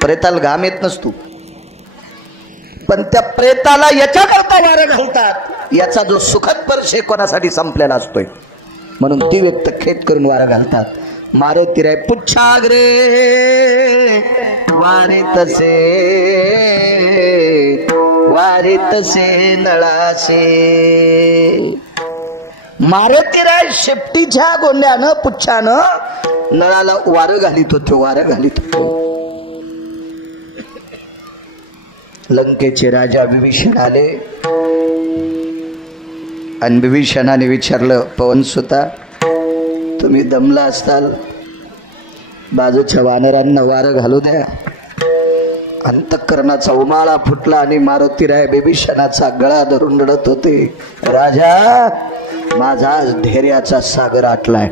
प्रेताला घाम येत नसतो, पण त्या प्रेताला याच्याकरता वारं घालतात याचा जो सुखद स्पर्श कोणासाठी संपलेला असतोय, म्हणून ती व्यक्त खेद करून वारं घालतात. मारुतीराय पुच्छाग्रे वारे तसे नळासे. मारुतीराय शेपटीच्या गोंड्यानं पुच्छानं नळाला वारं घालीत होते. लंकेचे राजा विभीषण आले आणि विभीषणाने विचारलं, पवनसुता तुम्ही दमला असताल, बाजूच्या वानरांना वारं घालू द्या. अंतःकरणाचा उमाळा फुटला आणि मारुतीराय विभीषणाचा गळा धरून रडत होते. राजा, माझा आज धैर्याचा सागर आटलाय.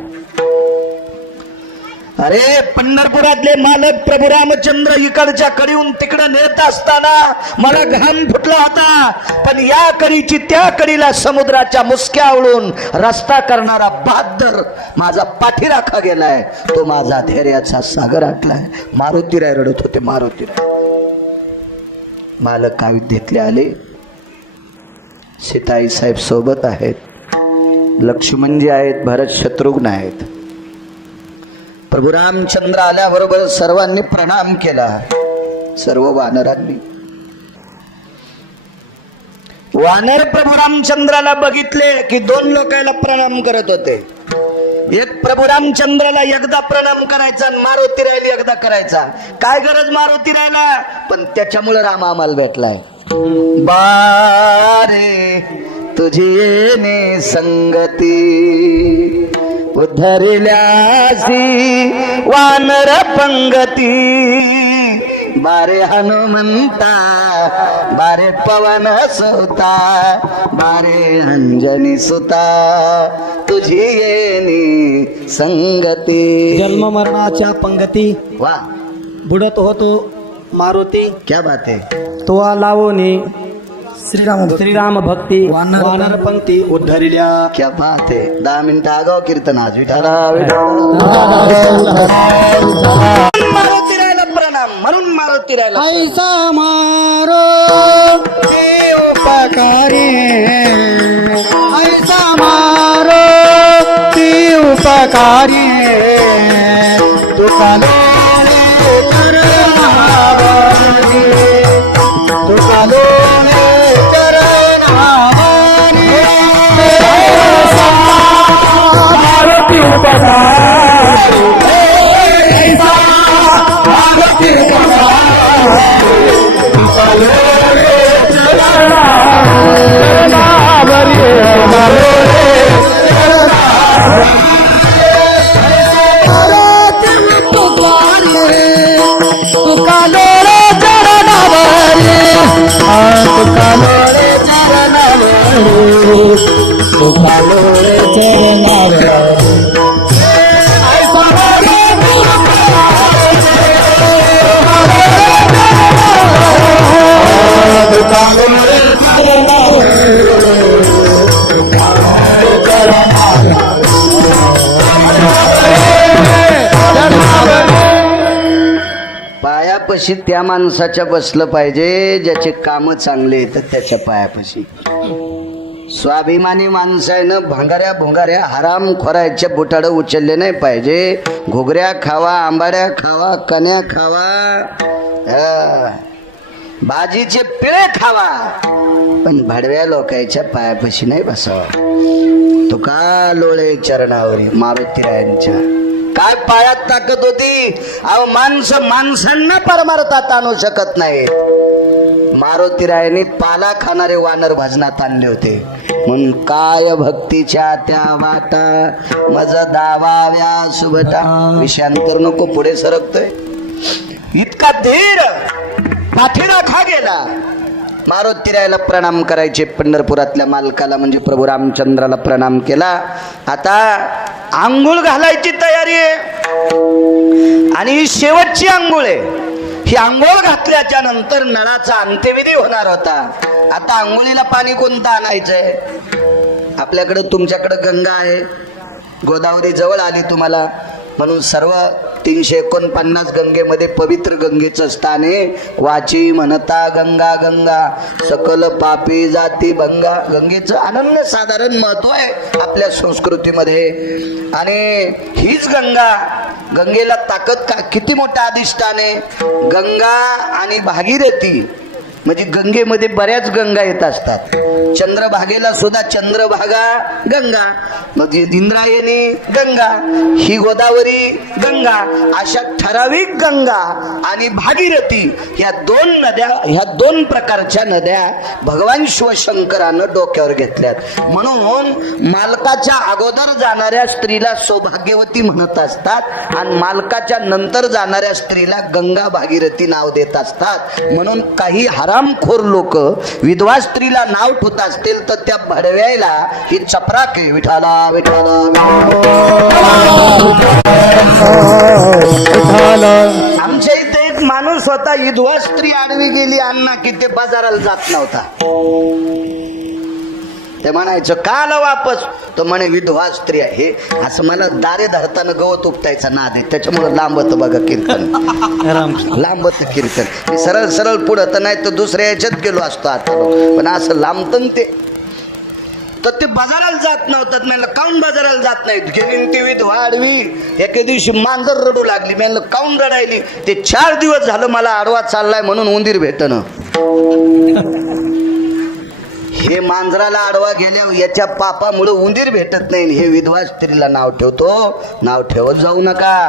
अरे पंढरपुरातले मालक प्रभू रामचंद्र इकडच्या कडीहून तिकडे नेत असताना मला घाम फुटला होता, पण या कडीची त्या कडीला समुद्राच्या मुसक्यावळून रस्ता करणारा बहादर माझा पाठीराखा गेलाय. तो माझा धैर्याचा सागर आटलाय. मारुतीराय रडत होते. मारुतीराय मालक अयोध्येतले आले. सीताई साहेब सोबत आहेत, लक्ष्मणजी आहेत, भरत शत्रुघ्न आहेत. प्रभू रामचंद्र आल्याबरोबर सर्वांनी प्रणाम केला. सर्व वानरांनी. वानर प्रभू रामचंद्राला बघितले की 2 लोकांना प्रणाम करत होते. एक प्रभू रामचंद्राला एकदा प्रणाम करायचा आणि मारुतीरायला एकदा करायचा. काय गरज मारुतीरायला, पण त्याच्यामुळे राम आम्हाला भेटलाय. बारे तुझी येणे संगती उद्धरिल्यासी वानर पंगती. बारे हनुमंता, बारे पवन सुता, बारे अंजनी सुता, तुझी येणी संगती. जन्म मरणाच्या पंगती वा, बुडत होतो मारुती. क्या बात है. तो लावोनी श्रीराम भक्ती वानर पंक्ती उद्धरिल्या. क्या बात आहे. 10 मिनिटं आगाव कीर्तन आज विठाला मारुती राहिला प्रणाम म्हणून मारुती राहिला ऐसा मारो ते उपकारी, ऐसा मारो ते उपकारी, तुका लोळे चरणावरी, तुका लोळे चरणावरी. ऐसा मारुती उपकारी, ऐसा मारुती पायापाशी त्या माणसाच्या बसलं पाहिजे ज्याचे काम चांगले येतात त्याच्या पायापाशी. स्वाभिमानी माणसानं भांगाऱ्या भोंगाऱ्या हराम खोरायच्या बुटाडं उचलले नाही पाहिजे. घुगऱ्या खावा, आंबाड्या खावा, कन्या खावा, भाजीचे पिळे खावा, पण भडव्या लोकांच्या पायापाशी नाही बसावा. तुका लोळे चरणावरी मारुतीरायांच्या. काय पायात ताकद होती. अहो माणसं माणसांना परमार्थात आणू शकत नाहीत. मारुतीरायांनी पाला खाणारे वानर भजनात आणले होते. म्हणून काय भक्तीच्या त्या वाटा मज दावाव्या सुभटा. विषयांतर नको पुढे सरकतोय. इतका धीर पाठीराखा गेला. मारुतीरायाला प्रणाम करायचे. पंढरपुरातल्या मालकाला म्हणजे प्रभू रामचंद्राला प्रणाम केला. आता आंघोळ घालायची तयारी आहे आणि ही शेवटची आंघोळ आहे. ही आंघोळ घातल्याच्या नंतर नळाचा अंत्यविधी होणार होता. आता आंघोळीला पाणी कोणतं आणायचंय. आपल्याकडे तुमच्याकडे गंगा आहे. गोदावरी जवळ आली तुम्हाला म्हणून सर्व 349 गंगेमध्ये पवित्र गंगेचं स्थान आहे. वाची म्हणता गंगा गंगा सकल पापी जाती भंगा. गंगेचं अनन्य साधारण महत्व आहे आपल्या संस्कृतीमध्ये. आणि हीच गंगा, गंगेला ताकद का किती मोठं अधिष्ठान आहे. गंगा आणि भागीरथी म्हणजे गंगेमध्ये बऱ्याच गंगा येत असतात. चंद्रभागेला सुद्धा चंद्रभागा गंगा, मग इंद्रायणी गंगा, ही गोदावरी गंगा. अशा ठराविक गंगा आणि भागीरथी ह्या 2 नद्या, ह्या 2 प्रकारच्या नद्या भगवान शिवशंकरानं डोक्यावर घेतल्यात. म्हणून मालकाच्या अगोदर जाणाऱ्या स्त्रीला सौभाग्यवती म्हणत असतात आणि मालकाच्या नंतर जाणाऱ्या स्त्रीला गंगा भागीरथी नाव देत असतात. म्हणून काही हरामखोर लोक विधवा स्त्रीला नाव ठेवत असतील तर त्या भडव्याला ही चपराके विठाला विठाला. आमच्या इथे एक माणूस होता, विधवा स्त्री आडवी गेली अण्णा की ते बाजाराला जात नव्हता. ते म्हणायचं का आला वापस. तो म्हणे विधवा स्त्री आहे. असं मला दारे धरताना गवत उपटायचा नाद आहे. त्याच्यामुळे लांबत बघा कीर्तन, लांबत कीर्तन. मी सरळ सरळ पुढं तर नाही तर दुसऱ्या याच्यात गेलो असतो आता. पण असं लांबतं ते. तर ते बाजाराला जात नव्हतात. म्हणलं काऊन बाजाराला जात नाहीत. गेली ती विधवा आडवी. एके दिवशी मांजर रडू लागली. म्हणलं काऊन रडायली. ते 4 दिवस झालं मला आडवा चाललाय म्हणून उंदीर भेटणं. हे मांजराला आडवा गेल्यावर याच्या पापामुळे उंदीर भेटत नाही. हे विधवा स्त्रीला नाव ठेवतो. नाव ठेवत जाऊ नका.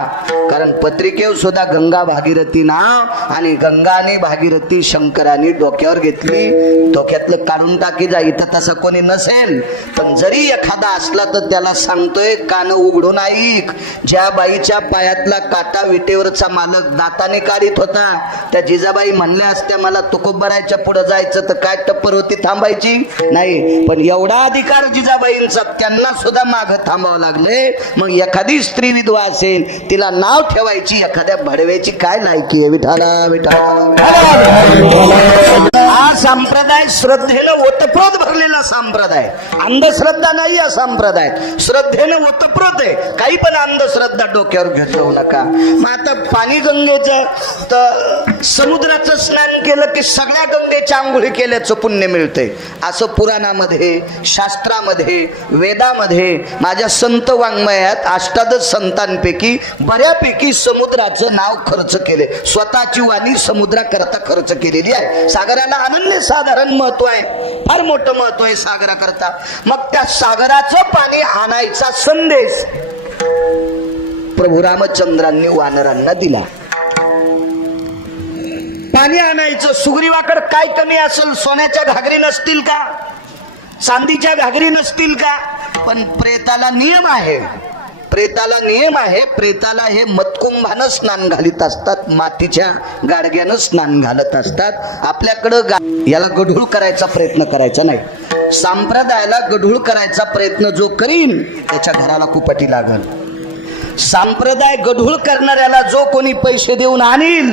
कारण पत्रिकेवर सुद्धा गंगा भागीरथी नाव आणि गंगा आणि भागीरथी शंकरांनी डोक्यावर घेतली. डोक्यातलं काढून टाकी जा. इथं तसं कोणी नसेल पण जरी एखादा असला तर त्याला सांगतोय कान उघडून ऐक. ज्या बाईच्या पायातला काटा विटेवरचा मालक दाताने काढीत होता त्या जिजाबाई म्हणल्या असत्या मला तुकोबरायच्या पुढे जायचं तर काय टप्पर होती थांबायची नाही. पण एवढा अधिकार जिजाबाईंचा त्यांना सुद्धा माग थांबावं लागले. मग एखादी स्त्री विधवा असेल तिला नाव ठेवायची एखाद्या भडव्याची काय लायकी आहे. विठाला विठाला. हा संप्रदाय श्रद्धेनं ओतप्रोत भरलेला संप्रदाय, अंधश्रद्धा नाही हा संप्रदाय, श्रद्धेनं ओतप्रोत आहे. काही पण अंधश्रद्धा डोक्यावर घेत जाऊ नका. मग आता पाणी गंगेचं तर समुद्राचं स्नान केलं की सगळ्या गंगेच्या आंघोळी केल्याचं पुण्य मिळतंय असं पुराणामध्ये, शास्त्रामध्ये, वेदामध्ये, माझ्या संत वाङ्मयात अष्टादश संतांपैकी बऱ्यापैकी समुद्राचं नाव खर्च केले. स्वतःची वाणी समुद्राकरता खर्च केलेली आहे. सागराला अनन्यसाधारण महत्व आहे, फार मोठं महत्व आहे सागराकरता. मग त्या सागराचं पाणी आणायचा संदेश प्रभू रामचंद्रांनी वानरांना दिला. पाणी आणायचं. सुग्रीवाकडे काय कमी असेल? सोन्याच्या घागरी नसतील का? चांदीच्या घागरी नसतील का? पण प्रेताला नियम आहे, प्रेताला नियम आहे. प्रेताला हे मतकुंभानं स्नान घालीत असतात, मातीच्या गाडग्यानं स्नान घालत असतात. आपल्याकडं याला गढूळ करायचा प्रयत्न करायचा नाही. संप्रदायाला गढूळ करायचा प्रयत्न जो करीन त्याच्या घराला कुपटी लागल. संप्रदाय गढूळ करणाऱ्याला जो कोणी पैसे देऊन आणील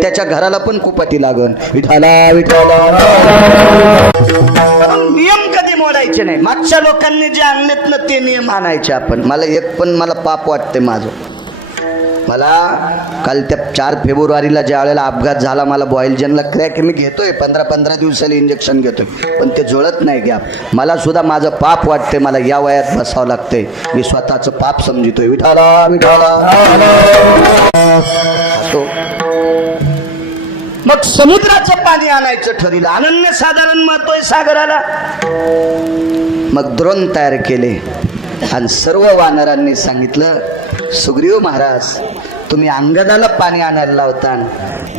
त्याच्या घराला पण कुपटी लागल. विठाला विठाला. नियम कधी मोडायचे नाही. मागच्या लोकांनी जे आणलेत ना ते नियम आणायचे आपण. मला पाप वाटते माझं. मला काल त्या 4 फेब्रुवारीला ज्या वेळेला अपघात झाला, मला बॉयलजनला क्रॅक मी घेतोय, 15-15 दिवसाला इंजेक्शन घेतोय, पण ते जुळत नाही गॅप. मला सुद्धा माझं पाप वाटते. मला या वयात बसावं लागतंय. मी स्वतःचं पाप समजितोय. विठाला विठाला. मग समुद्राचं पाणी आणायचं ठरलं. अनन्यसाधारण महत्व आहे सागराला. मग द्रोण तयार केले आणि सर्व वानरांनी सांगितलं, सुग्रीव महाराज तुम्ही अंगदाला पाणी आणायला लावता,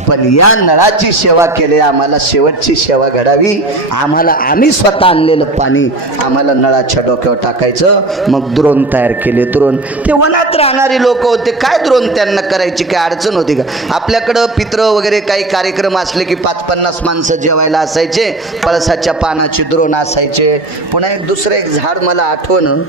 पण या नळाची सेवा केली, आम्हाला शेवटची सेवा घडावी. आम्ही स्वतः आणलेलं पाणी आम्हाला नळाच्या डोक्यावर टाकायचं. मग द्रोण तयार केले. द्रोण ते वनात राहणारी लोक होते. काय द्रोण त्यांना करायची काय अडचण होती का? आपल्याकडं पित्र वगैरे काही कार्यक्रम असले की 50-50 माणसं जेवायला असायचे. पळसाच्या पानाची द्रोण असायचे. पुन्हा एक दुसरं एक झाड मला आठवण,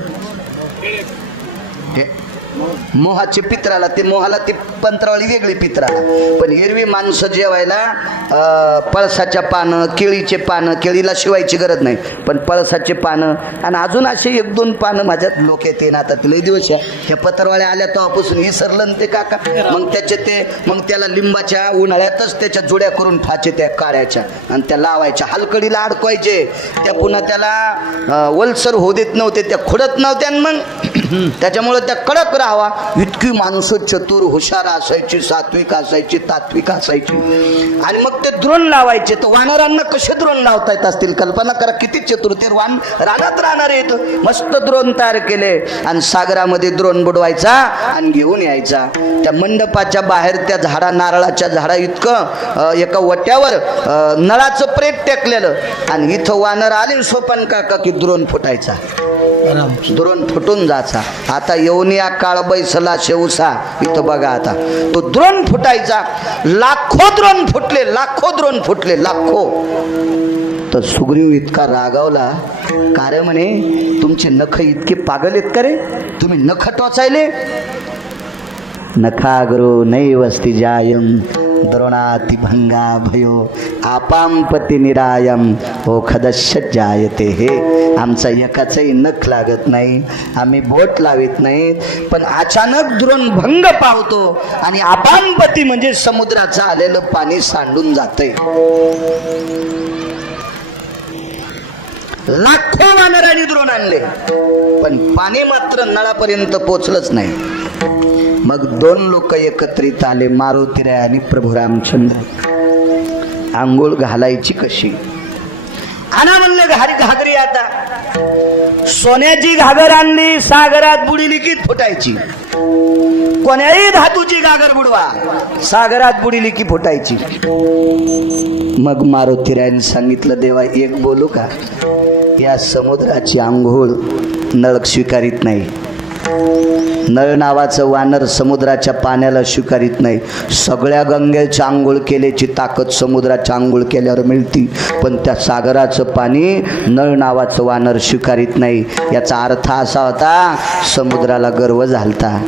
मोहाचे पित्राला, ते मोहाला ती पंत्रावळी वेगळी पित्राला. पण एरवी माणसं जेवायला पळसाच्या पानं, केळीचे पानं, केळीला शिवायची गरज नाही, पण पळसाचे पानं आणि अजून असे 1-2 पानं माझ्यात लोक येते ना. आता लई दिवस ह्या पत्रवाळ्या आल्या तेव्हापासून विसरलं ते काका. मग त्याला लिंबाच्या उन्हाळ्यातच त्याच्या जुड्या करून ठाचे त्या काढायच्या आणि त्या लावायच्या, हलकडीला अडकवायचे. त्या पुन्हा त्याला वलसर होऊ देत नव्हते, त्या खुडत नव्हत्या. मग त्याच्यामुळं त्या कडक राहावा. इतकी माणसं चतुर हुशार असायची, सात्विक असायची, तात्विक असायची. आणि मग ते द्रोण लावायचे. तर वानरांना कसे द्रोण लावता येत असतील कल्पना करा. किती चतुर ते रानात राहणार आहेत. मस्त द्रोण तयार केले आणि सागरामध्ये द्रोण बुडवायचा आणि घेऊन यायचा. त्या मंडपाच्या बाहेर त्या झाडा, नारळाच्या झाडा इतकं एका वट्यावर नळाचं प्रेत टेकलेलं आणि इथं वानर आले सोपान काका की द्रोण फुटायचा, द्रोण फुटून जायचा. आता येऊन या काळ बैसला शेवसा इथं बघा. आता तो द्रोण फुटायचा. लाखो द्रोण फुटले, लाखो द्रोण फुटले, लाखो. तर सुग्रीव इतका रागावला, कारण म्हणे तुमचे नख इतके पागल आहेत का रे? तुम्ही नख टोचायले? नखाग्रो नैवस्ति जायम द्रोणाति भंगा भयो आपांपती निरायम हो खदश्य जायते. हे आमचा एकाचंही नख लागत नाही, आम्ही बोट लावित नाही, पण अचानक द्रोण भंग पावतो आणि आपांपती म्हणजे समुद्राचं आलेलं पाणी सांडून जातंय. लाखो वानरांनी द्रोण आणले पण पाणी मात्र नळापर्यंत पोचलंच नाही. मग 2 लोक एकत्रित आले, मारुतीराय आणि प्रभू रामचंद्र. आंघोळ घालायची कशी? आणा म्हणले घागरी. आता सोन्याची घागर आणली, सागरात बुडीली की फुटायची. कोण्याही धातूची घागर बुडवा, सागरात बुडीली की फुटायची. मग मारुतीरायाने सांगितलं, देवा एक बोलू का? या समुद्राची आंघोळ नळ स्वीकारित नाही. नळ नावाचं वानर समुद्राच्या पाण्याला स्वीकारित नाही. सगळ्या गंगेच्या आंघोळ केल्याची ताकद समुद्राच्या आंघोळ केल्यावर मिळती, पण त्या सागराचं पाणी नळ नावाचं वानर स्वीकारित नाही. याचा अर्थ असा होता, समुद्राला गर्व झालता.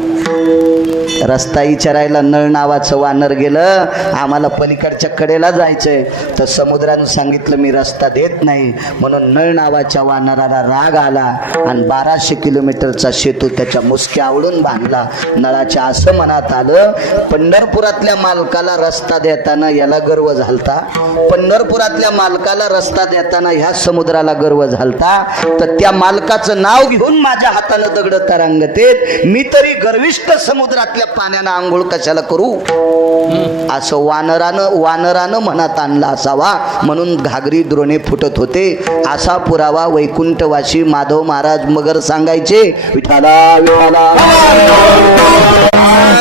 रस्ता विचारायला नळ नावाचं वानर गेलं, आम्हाला पलीकडच्या कडेला जायचंय, तर समुद्रानं सांगितलं मी रस्ता देत नाही. म्हणून नळ नावाच्या वानराला राग आला आणि 1200 किलोमीटरचा सेतू त्याच्या मुसक्या आवडून बांधला. नळाच्या असं मनात आलं, पंढरपुरातल्या मालकाला रस्ता देताना याला गर्व झालता, पंढरपुरातल्या मालकाला रस्ता देताना ह्या समुद्राला गर्व झालता, तर त्या मालकाचं नाव घेऊन माझ्या हातानं दगड तरंगतेत, मी तरी गर्विष्ठ समुद्रातल्या पाण्यानं आंघोळ कशाला करू, असं वानरानं मनात आणला असावा. म्हणून घागरी द्रोणे फुटत होते. असा पुरावा वैकुंठवासी माधव महाराज मगर सांगायचे. विठाला विठाला.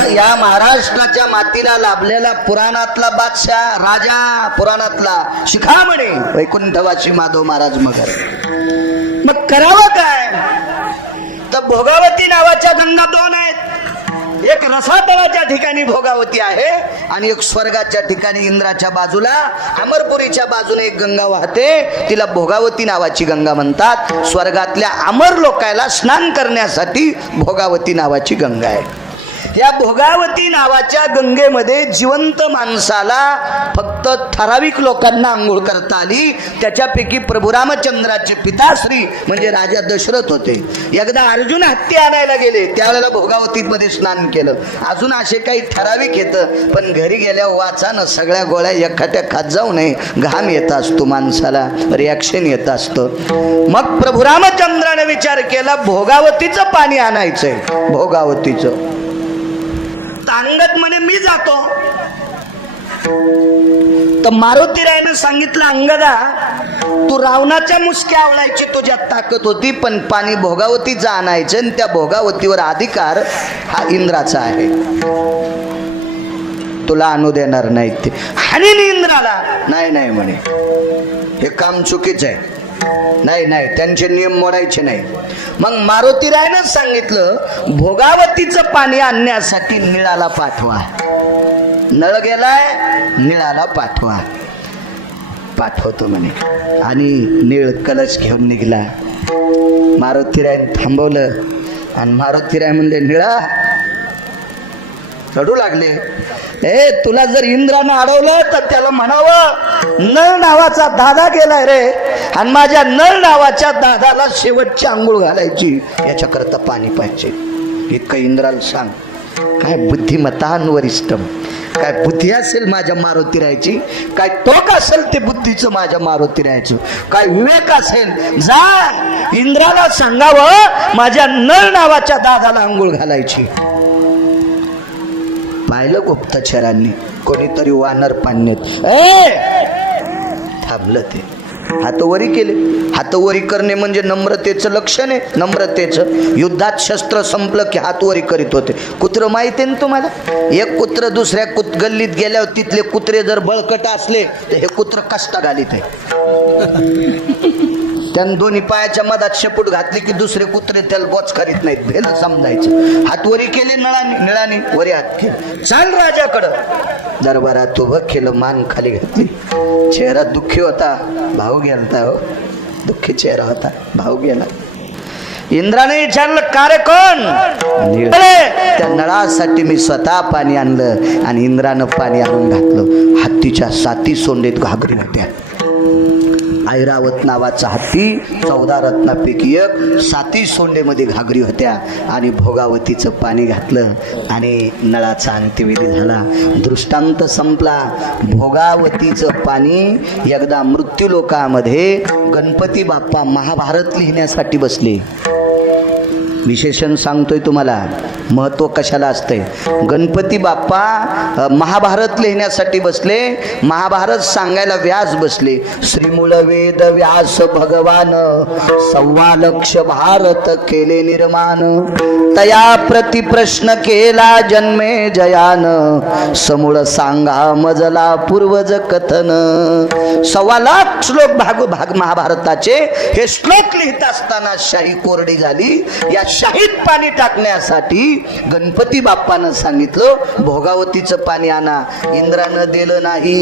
या महाराष्ट्राच्या मातीला लाभलेला पुराणातला बादशाह राजा, पुराणातला शिखामणी वैकुंठवासी माधव महाराज मगर. मग करावं काय? तर भोगावती नावाच्या गंगा दोन आहेत. एक रसातळाच्या ठिकाणी भोगावती आहे आणि एक स्वर्गाच्या ठिकाणी इंद्राच्या बाजूला अमरपुरीच्या बाजूने एक गंगा वाहते, तिला भोगावती नावाची गंगा म्हणतात. स्वर्गातल्या अमर लोकांना स्नान करण्यासाठी भोगावती नावाची गंगा आहे. या भोगावती नावाच्या गंगेमध्ये जिवंत माणसाला फक्त ठराविक लोकांना आंघोळ करता आली. त्याच्यापैकी प्रभू रामचंद्राचे पिताश्री म्हणजे राजा दशरथ होते. एकदा अर्जुन हत्ती आणायला गेले, त्यावेळेला भोगावतीमध्ये स्नान केलं. अजून असे काही ठराविक येतं, पण घरी गेल्यावर वाचानं सगळ्या गोळ्या एकट्या खात जाऊ नये, घाम येत असतो माणसाला, रिॲक्शन येत असतं. मग प्रभू रामचंद्राने विचार केला, भोगावतीचं पाणी आणायचंय. भोगावतीचं अंगद म्हणे मी जातो. तर मारुतीरायानं सांगितलं, अंगदा तू रावणाच्या मुसक्या आवळायची तुझ्यात ताकद होती, पण पाणी भोगावतीचं आणायचं आणि त्या भोगावतीवर अधिकार हा इंद्राचा आहे, तुला आणू देणार नाही ते. आणि इंद्राला नाही म्हणे, हे काम चुकीचं आहे, नाही त्यांचे नियम मोडायचे नाही. मग मारुतीरायानं सांगितलं, भोगावतीचं पाणी आणण्यासाठी निळाला पाठवा. नळ गेलाय, निळाला पाठवतो म्हणे. आणि निळ कलश घेऊन निघाला. मारुतीरायानं थांबवलं आणि मारुतीराय म्हणले, निळा रडू लागले. तुला जर इंद्रानं अडवलं तर त्याला म्हणावं, नळ नावाचा दादा गेलाय रे, आणि माझ्या नळ नावाच्या दादाला शेवटची आंघोळ घालायची, याच्याकरता पाणी पाहिजे. इतकं इंद्राला सांग. काय बुद्धिमत्तान वरिष्ठम, काय बुद्धी असेल माझ्या मारुतीरायची, काय टोक असेल ते बुद्धीचं माझ्या मारुतीरायचं, काय विवेक असेल. जा इंद्राला सांगावं, माझ्या नळ नावाच्या दादाला आंघोळ घालायची. पाहिलं गुप्तचरांनी, कोणीतरी वानर पाण्यात थांबलं. ते हातवरी केले. हातवरी करणे म्हणजे नम्रतेचं लक्षण आहे. नम्रतेचं. युद्धात शस्त्र संपलं की हातवरी करीत होते. कुत्र माहिती आहे ना तुम्हाला, एक कुत्र दुसऱ्या गल्लीत गेल्यावर तिथले कुत्रे जर बळकट असले तर हे कुत्र कष्ट घालीत आहे. त्यानं दोन्ही पायाच्या मधात शेपूट घातली की दुसरे कुत्रे त्याला बोच करीत नाहीत, भेलं समजायचं. हातवरी केले निळाने वरी हात केले. चाल राजाकडं. दरबारात उभं केलं, मान खाली घातली. चेहरा दुःखी होता, भाऊ गेलता. हो, दुःखी चेहरा होता, भाऊ गेला. इंद्राने विचारलं, का रे कोण? त्या नळासाठी मी स्वतः पाणी आणलं. आणि इंद्रानं पाणी आणून घातलं. हत्तीच्या 7 सोंडेत घागरी होत्या. ऐरावत नावाचा हत्ती 14 रत्नापैकी एक, 7 सोंडेमध्ये घागरी होत्या. आणि भोगावतीचं पाणी घातलं आणि नळाचा अंत्यविधी झाला. दृष्टांत संपला. भोगावतीचं पाणी एकदा मृत्यूलोकामध्ये गणपती बाप्पा महाभारत लिहिण्यासाठी बसले. विशेषण सांगतोय तुम्हाला. महत्त्व कशाला असतंय? गणपती बाप्पा महाभारत लिहिण्यासाठी बसले, महाभारत सांगायला व्यास बसले. श्रीमूळ वेद व्यास भगवान, 1.25 लक्ष भारत केले निर्माण. तया प्रति प्रश्न केला जन्मे जयान, समूळ सांगा मजला पूर्वज कथन. 1.25 लाख श्लोक भाग महाभारताचे हे श्लोक लिहित असताना शाही कोरडी झाली. या शाहीत पाणी टाकण्यासाठी गणपती बाप्पानं सांगितलं भोगावतीचं पाणी आणा. इंद्रानं दिलं नाही,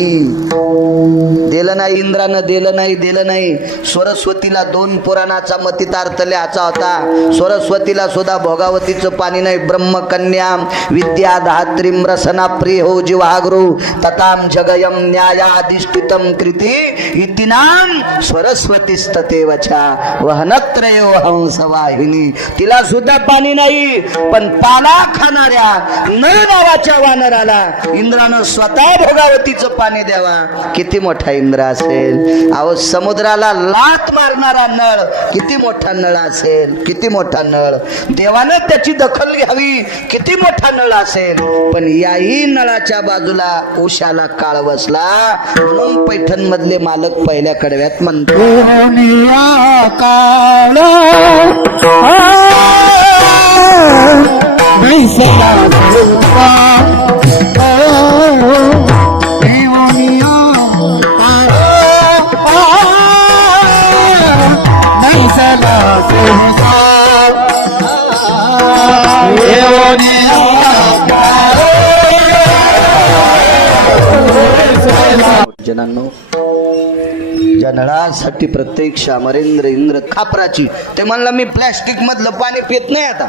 इंद्रानं दिलं नाही. सरस्वतीला 2 पुराणाचा मतितार्थ लिहायचा होता. सरस्वतीला सुद्धा भोगावतीचं पाणी नाही. ब्रह्मकन्या विद्या धात्रीम रसना प्रियो जीवाग्रो तताम जगयम न्यायाधिष्ठितम कृती इतिनाम सरस्वतीस्ततेवचा वहनत्रयो हंस वाहिनी. तिला सुद्धा पाणी नाही, पण पाला खाणाऱ्या नर नावाच्या वानराला इंद्रानं स्वतः भोगावतीचं पाणी द्यावा. किती मोठा इंद्र असेल? अहो समुद्राला लाथ मारणारा नळ किती मोठा नळ असेल? किती मोठा नळ? देवानं त्याची दखल घ्यावी. किती मोठा नळ असेल? पण याही नळाच्या बाजूला उशाला काळ बसला. म्हणून पैठण मधले मालक पहिल्या कडव्यात म्हणतो जनांनो, ज्या नळासाठी प्रत्यक्ष अमरेंद्र इंद्र खापराची, ते म्हणलं मी प्लॅस्टिक मधलं पाणी पित नाही आता.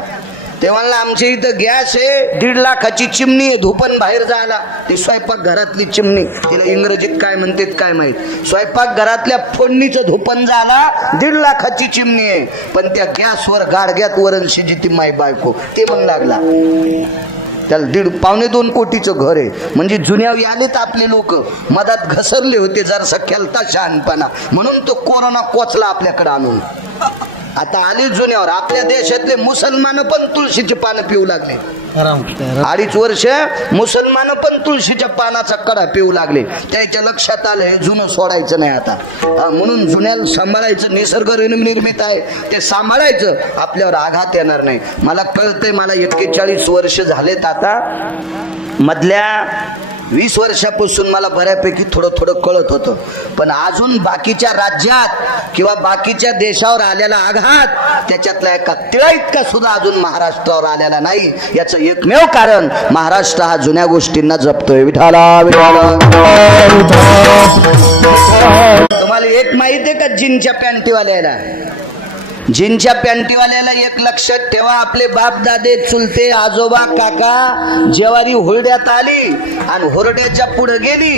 ते म्हणलं आमच्या इथं गॅस आहे, 1.5 लाखाची चिमणी आहे, धुपण बाहेर जायला. ती स्वयंपाक घरातली चिमणी, तिला इंग्रजीत काय म्हणतात काय माहित. स्वयंपाक घरातल्या फोडणीचं धुपण झाला, 1.5 लाखाची चिमणी आहे, पण त्या गॅसवर गाडग्यात वरण शिजी माय बायको. ते मग लागला त्याला 1.5-2 कोटीचं घर आहे. म्हणजे जुन्यावी आलेत आपले लोक, मधात घसरले होते, जरासा खेलता शहाणपणा, म्हणून तो कोरोना कोचला आपल्याकडे आणून. आता आले जुन्यावर. आपल्या देशातले मुसलमान पण तुळशीचे पानं पिऊ लागले. 2.5 वर्ष मुसलमान पण तुळशीच्या पानाचा कडा पिऊ लागले. त्याच्या लक्षात आलं हे जुनं सोडायचं नाही आता. म्हणून जुन्याला सांभाळायचं. निसर्ग निर्मित आहे, ते सांभाळायचं, आपल्यावर आघात येणार नाही. मला कळतंय, मला 41 वर्ष झालेत आता. मधल्या 20 वर्षापासून मला बऱ्यापैकी थोडं कळत होतं. पण अजून बाकीच्या राज्यात किंवा बाकीच्या देशावर आलेला आघात त्याच्यातला एका तिळा इतका सुद्धा अजून महाराष्ट्रावर आलेला नाही. याचं एकमेव कारण महाराष्ट्र हा जुन्या गोष्टींना जपतोय. विठाला विठाला. तुम्हाला एक माहिती आहे का? जीनच्या पॅन्टीवाल्याला, जीनच्या पॅन्टीवाल्याला एक लक्षात ठेवा, आपले बाप दादे चुलते आजोबा काका ज्वारी हुरड्यात आली आणि हुरड्याच्या पुढे गेली,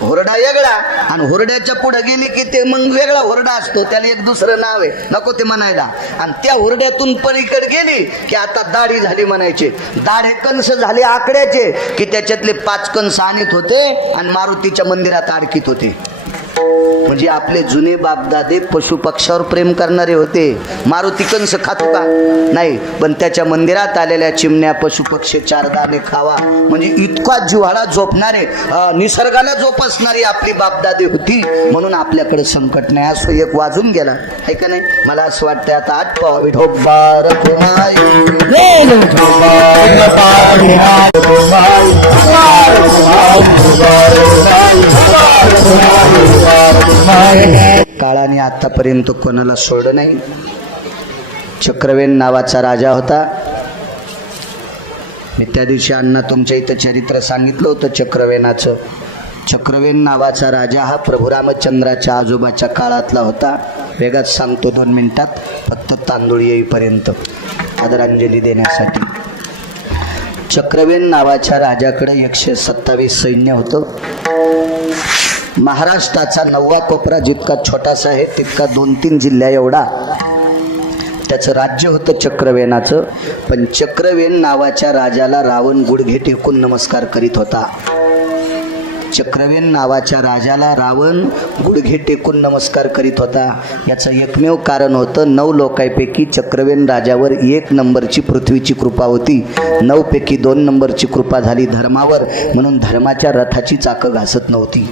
हुरडा वेगळा आणि हुरड्याच्या पुढे गेली की ते मग वेगळा हुरडा असतो, त्याला एक दुसरं नाव आहे, नको ते म्हणायला. आणि त्या हुरड्यातून पलीकडे गेली की आता दाढी झाली म्हणायचे. दाढे कंस झाले आकड्याचे की त्याच्यातले 5 कंस आणत होते आणि मारुतीच्या मंदिरात अडकीत होते. म्हणजे आपले जुने बापदादे पशु पक्षावर प्रेम करणारे होते. मारुती कंस खातो का? नाही, पण त्याच्या मंदिरात आलेल्या चिमण्या पशु पक्षी 4 दाणे खावा म्हणजे इतका जिव्हाळा झोपणारे, निसर्गाला जोपासणारी आपली बापदादी होती. म्हणून आपल्याकडे संकट नाही. असो एक वाजून गेला आहे का नाही? मला असं वाटतं आता आठ पावा विठोबार काळाने आतापर्यंत कोणाला सोडलं नाही. चक्रवेन नावाचा राजा होता. मी त्या दिवशी अण्णा तुमच्या इथं चरित्र सांगितलं होतं चक्रवेनाचं. चक्रवेन नावाचा राजा हा प्रभू रामचंद्राच्या आजोबाच्या काळातला होता. वेगात सांगतो 2 मिनिटात, फक्त तांदूळ येईपर्यंत आदरांजली देण्यासाठी. चक्रवेन नावाच्या राजाकडे 127 सैन्य होतं. महाराष्ट्राचा 9वा कोपरा जितका छोटासा आहे तितका 2-3 जिल्ह्या एवढा त्याचं राज्य होतं चक्रवेनाचं. पण चक्रवेन नावाच्या राजाला रावण गुडघे टेकून नमस्कार करीत होता. चक्रवेन नावाच्या राजाला रावण गुडघे टेकून नमस्कार करीत होता. याचं एकमेव कारण होतं 9 लोकांपैकी चक्रवेन राजावर 1 नंबरची पृथ्वीची कृपा होती. 9 पैकी 2 नंबरची कृपा झाली धर्मावर, म्हणून धर्माच्या रथाची चाकं घासत नव्हती.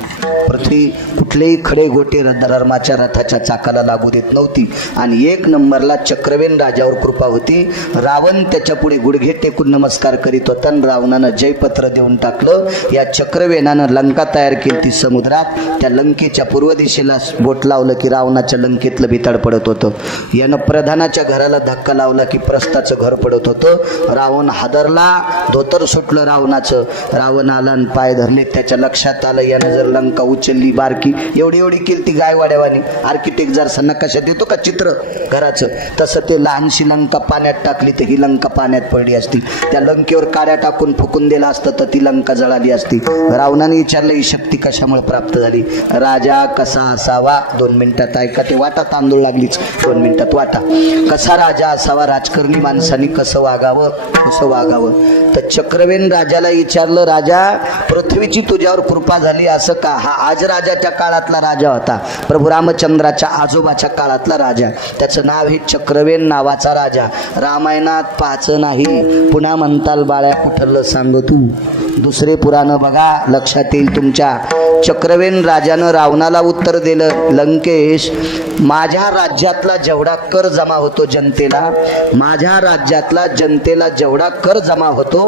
पृथ्वी कुठलेही खडे गोटे धर्माच्या रथाच्या चाकाला लागू देत नव्हती. आणि 1 नंबरला चक्रवेन राजावर कृपा होती. रावण त्याच्या पुढे गुडघे टेकून नमस्कार करीत होता आणि रावणानं जयपत्र देऊन टाकलं. या चक्रवेनानं लंका तयार केली ती समुद्रात. त्या लंकेच्या पूर्व दिशेला बोट लावलं की रावणाच्या लंकेतलं भिताड पडत होतं. यानं प्रधानाच्या घराला धक्का लावला की प्रस्थाचं घर पडत होतं. रावण हादरला, धोतर सुटलं रावणाचं. रावण आला आणि पाय धरले. त्याच्या लक्षात आलं यानं जर लंका उचलली बारकी एवढी एवढी केली ती गायवाड्यावानी. आर्किटेक्ट जर नकाशात येतो का चित्र घराचं, तसं ते लहानशी लंका पाण्यात टाकली तर ही लंका पाण्यात पडली असती. त्या लंकेवर काड्या टाकून फुकून दिला असतं तर ती लंका जळाली असती. रावणाने विचारलं ही शक्ती कशामुळे प्राप्त झाली. राजा कसा असावा 2 मिनिटात ऐका. ते वाटा तांदूळ लागलीच 2 मिनिटात वाटा. कसा राजा असावा, राजकारणी माणसांनी कसं वागावं, कसं वागावं. तर चक्रवेन राजाला विचारलं, राजा पृथ्वीची तुझ्यावर कृपा झाली असं का. हा आज राजाच्या काळातला राजा होता, प्रभू रामचंद्राच्या आजोबाच्या काळातला राजा. त्याचं नाव हे चक्रवेन नावाचा राजा. रामायणात पाहायचं नाही, पुन्हा म्हणताल बाळ्या कुठलं सांग तू. दुसरे पुराण बघा, लक्षात येईल तुमच्या. चक्रवेन राजानं रावणाला उत्तर दिलं, लंकेश माझ्या राज्यातला जेवढा कर जमा होतो जनतेला, माझ्या राज्यातला जनतेला जेवढा कर जमा होतो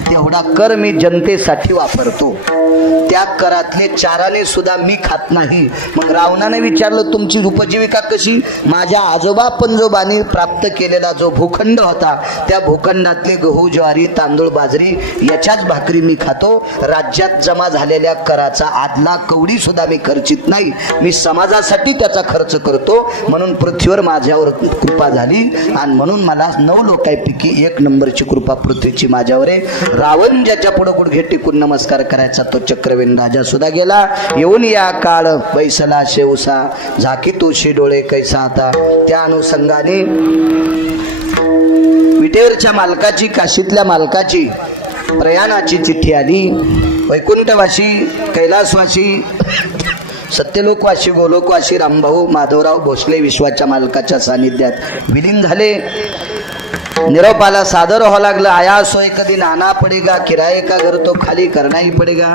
तेवढा कर मी जनतेसाठी वापरतो. त्या करातले चाराने सुद्धा मी खात नाही. मग रावणाने विचारलं तुमची उपजीविका कशी. माझ्या आजोबा पंजोबांनी प्राप्त केलेला जो भूखंड होता त्या भूखंडातले गहू ज्वारी तांदूळ बाजरी याच्याच भाकरी मी खातो. राज्यात जमा झालेल्या कराचा आदला कवडी सुद्धा मी खर्चित नाही. मी समाजासाठी त्याचा खर्च करतो. म्हणून पृथ्वीवर माझ्यावर कृपा झाली आणि म्हणून मला 9 लोकांपैकी 1 नंबरची कृपा पृथ्वीची माझ्यावर आहे. रावण ज्याच्या पुढे गुडघे टेकून नमस्कार करायचा तो चक्रवेन राजा सुद्धा गेला. येऊन या काळ बैसला शेवसा झाकी तुळशी डोळे कैसा आता. त्या अनुषंगाने विटेवरच्या मालकाची, काशीतल्या मालकाची प्रयाणाची चिठ्ठी आली. वैकुंठवासी, कैलासवासी, सत्यलोकवासी, गोलोकवासी रामभाऊ माधवराव भोसले विश्वाच्या मालकाच्या सानिध्यात विलीन झाले. निरोपाला सादर व्हावं लागलं. आया सोय कधी नाना पडेगा, किराये का घर तो खाली करना ही पडेगा.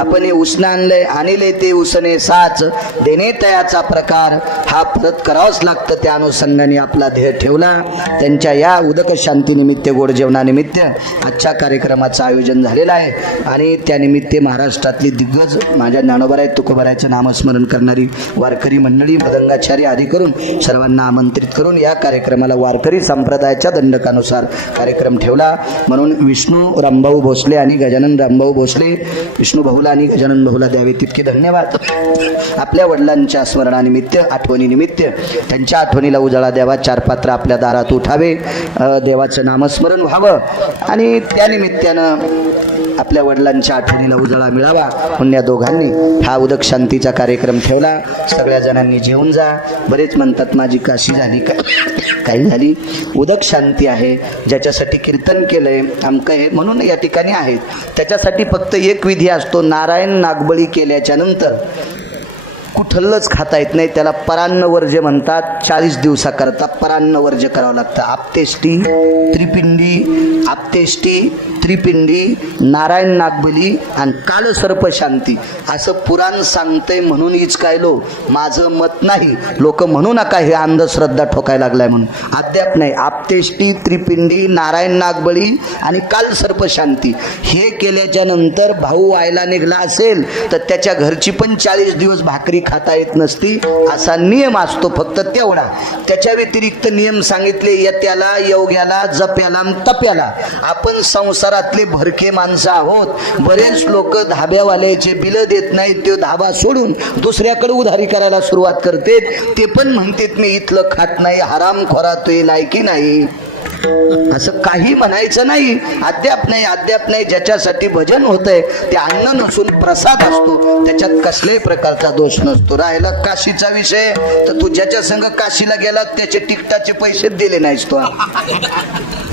आपण हे उसनं आणलंय, आणले ते उसने साच देणे तयाचा प्रकार हा परत करावाच लागतं. त्या अनुषंगाने आपला ध्येय ठेवला. त्यांच्या या उदक शांतीनिमित्त, गोड जेवणानिमित्त आजच्या कार्यक्रमाचं आयोजन झालेलं आहे. आणि त्यानिमित्त महाराष्ट्रातली दिग्गज माझ्या ज्ञानोबाराय तुकोबारायचं नामस्मरण करणारी वारकरी मंडळी, मदंगाचारी आदी करून सर्वांना आमंत्रित करून या कार्यक्रमाला वारकरी संप्रदायाच्या दंडकानुसार कार्यक्रम ठेवला. म्हणून विष्णू रामभाऊ भोसले आणि गजानन रामभाऊ भोसले, विष्णू भाऊला आणि गजानन भाऊला द्यावे तितके धन्यवाद. आपल्या वडिलांच्या स्मरणानिमित्त, आठवणीनिमित्त त्यांच्या आठवणीला उजाळा द्यावा. 4 पात्र आपल्या दारात उठावे, देवाचं नामस्मरण व्हावं आणि त्यानिमित्तानं आपल्या वडिलांच्या आठवणीला उजाळा मिळावा म्हणून या दोघांनी हा उदक शांतीचा कार्यक्रम ठेवला. सगळ्या जणांनी जेवून जा. बरेच म्हणतात माझी काशी झाली, काही झाली. उदक शांती आहे, ज्याच्यासाठी कीर्तन केलंय आमकं आहे म्हणून या ठिकाणी आहेत. त्याच्यासाठी फक्त एक विधी असतो. नारायण नागबळी केल्याच्या नंतर कुठलंच खाता येत नाही. त्याला परान्न वर्ज्य म्हणतात. 40 दिवसाकरता परान्न वर्ज्य करावं लागतं. आपतेष्टी, त्रिपिंडी, आपतेष्टी, त्रिपिंडी, नारायण नागबली आणि कालसर्प शांती असं पुराण सांगतंय म्हणून हिचकायलो. माझं मत नाही. लोक म्हणू नका हे अंधश्रद्धा ठोकायला लागलाय म्हणून. अद्याप नाही. आपतेष्टी, त्रिपिंडी, नारायण नागबळी आणि कालसर्प शांती हे केल्याच्या नंतर भाऊ व्हायला निघला असेल तर त्याच्या घरची पण 40 दिवस भाकरी खाता येत नसती. असा नियम असतो फक्त तेवढा. त्याच्या व्यतिरिक्त नियम सांगितले यत्याला, योग्याला, जप्याला, तप्याला. आपण संसारातले भरके माणसं आहोत. बरेच लोक धाब्यावाल्याचे बिल देत नाहीत. ते धाबा सोडून दुसऱ्याकडे उधारी करायला सुरुवात करते. ते पण म्हणतात मी इथलं खात नाही, हराम खोरा तुझी लायकी नाही. असं काही म्हणायचं नाही. अद्याप नाही, अद्याप नाही. ज्याच्यासाठी भजन होतंय ते अन्न नसून प्रसाद असतो. त्याच्यात कसल्याही प्रकारचा दोष नसतो. राहिला काशीचा विषय तर तू ज्याच्या संग काशीला गेला त्याचे तिकटाचे पैसे दिले नाहीस तो.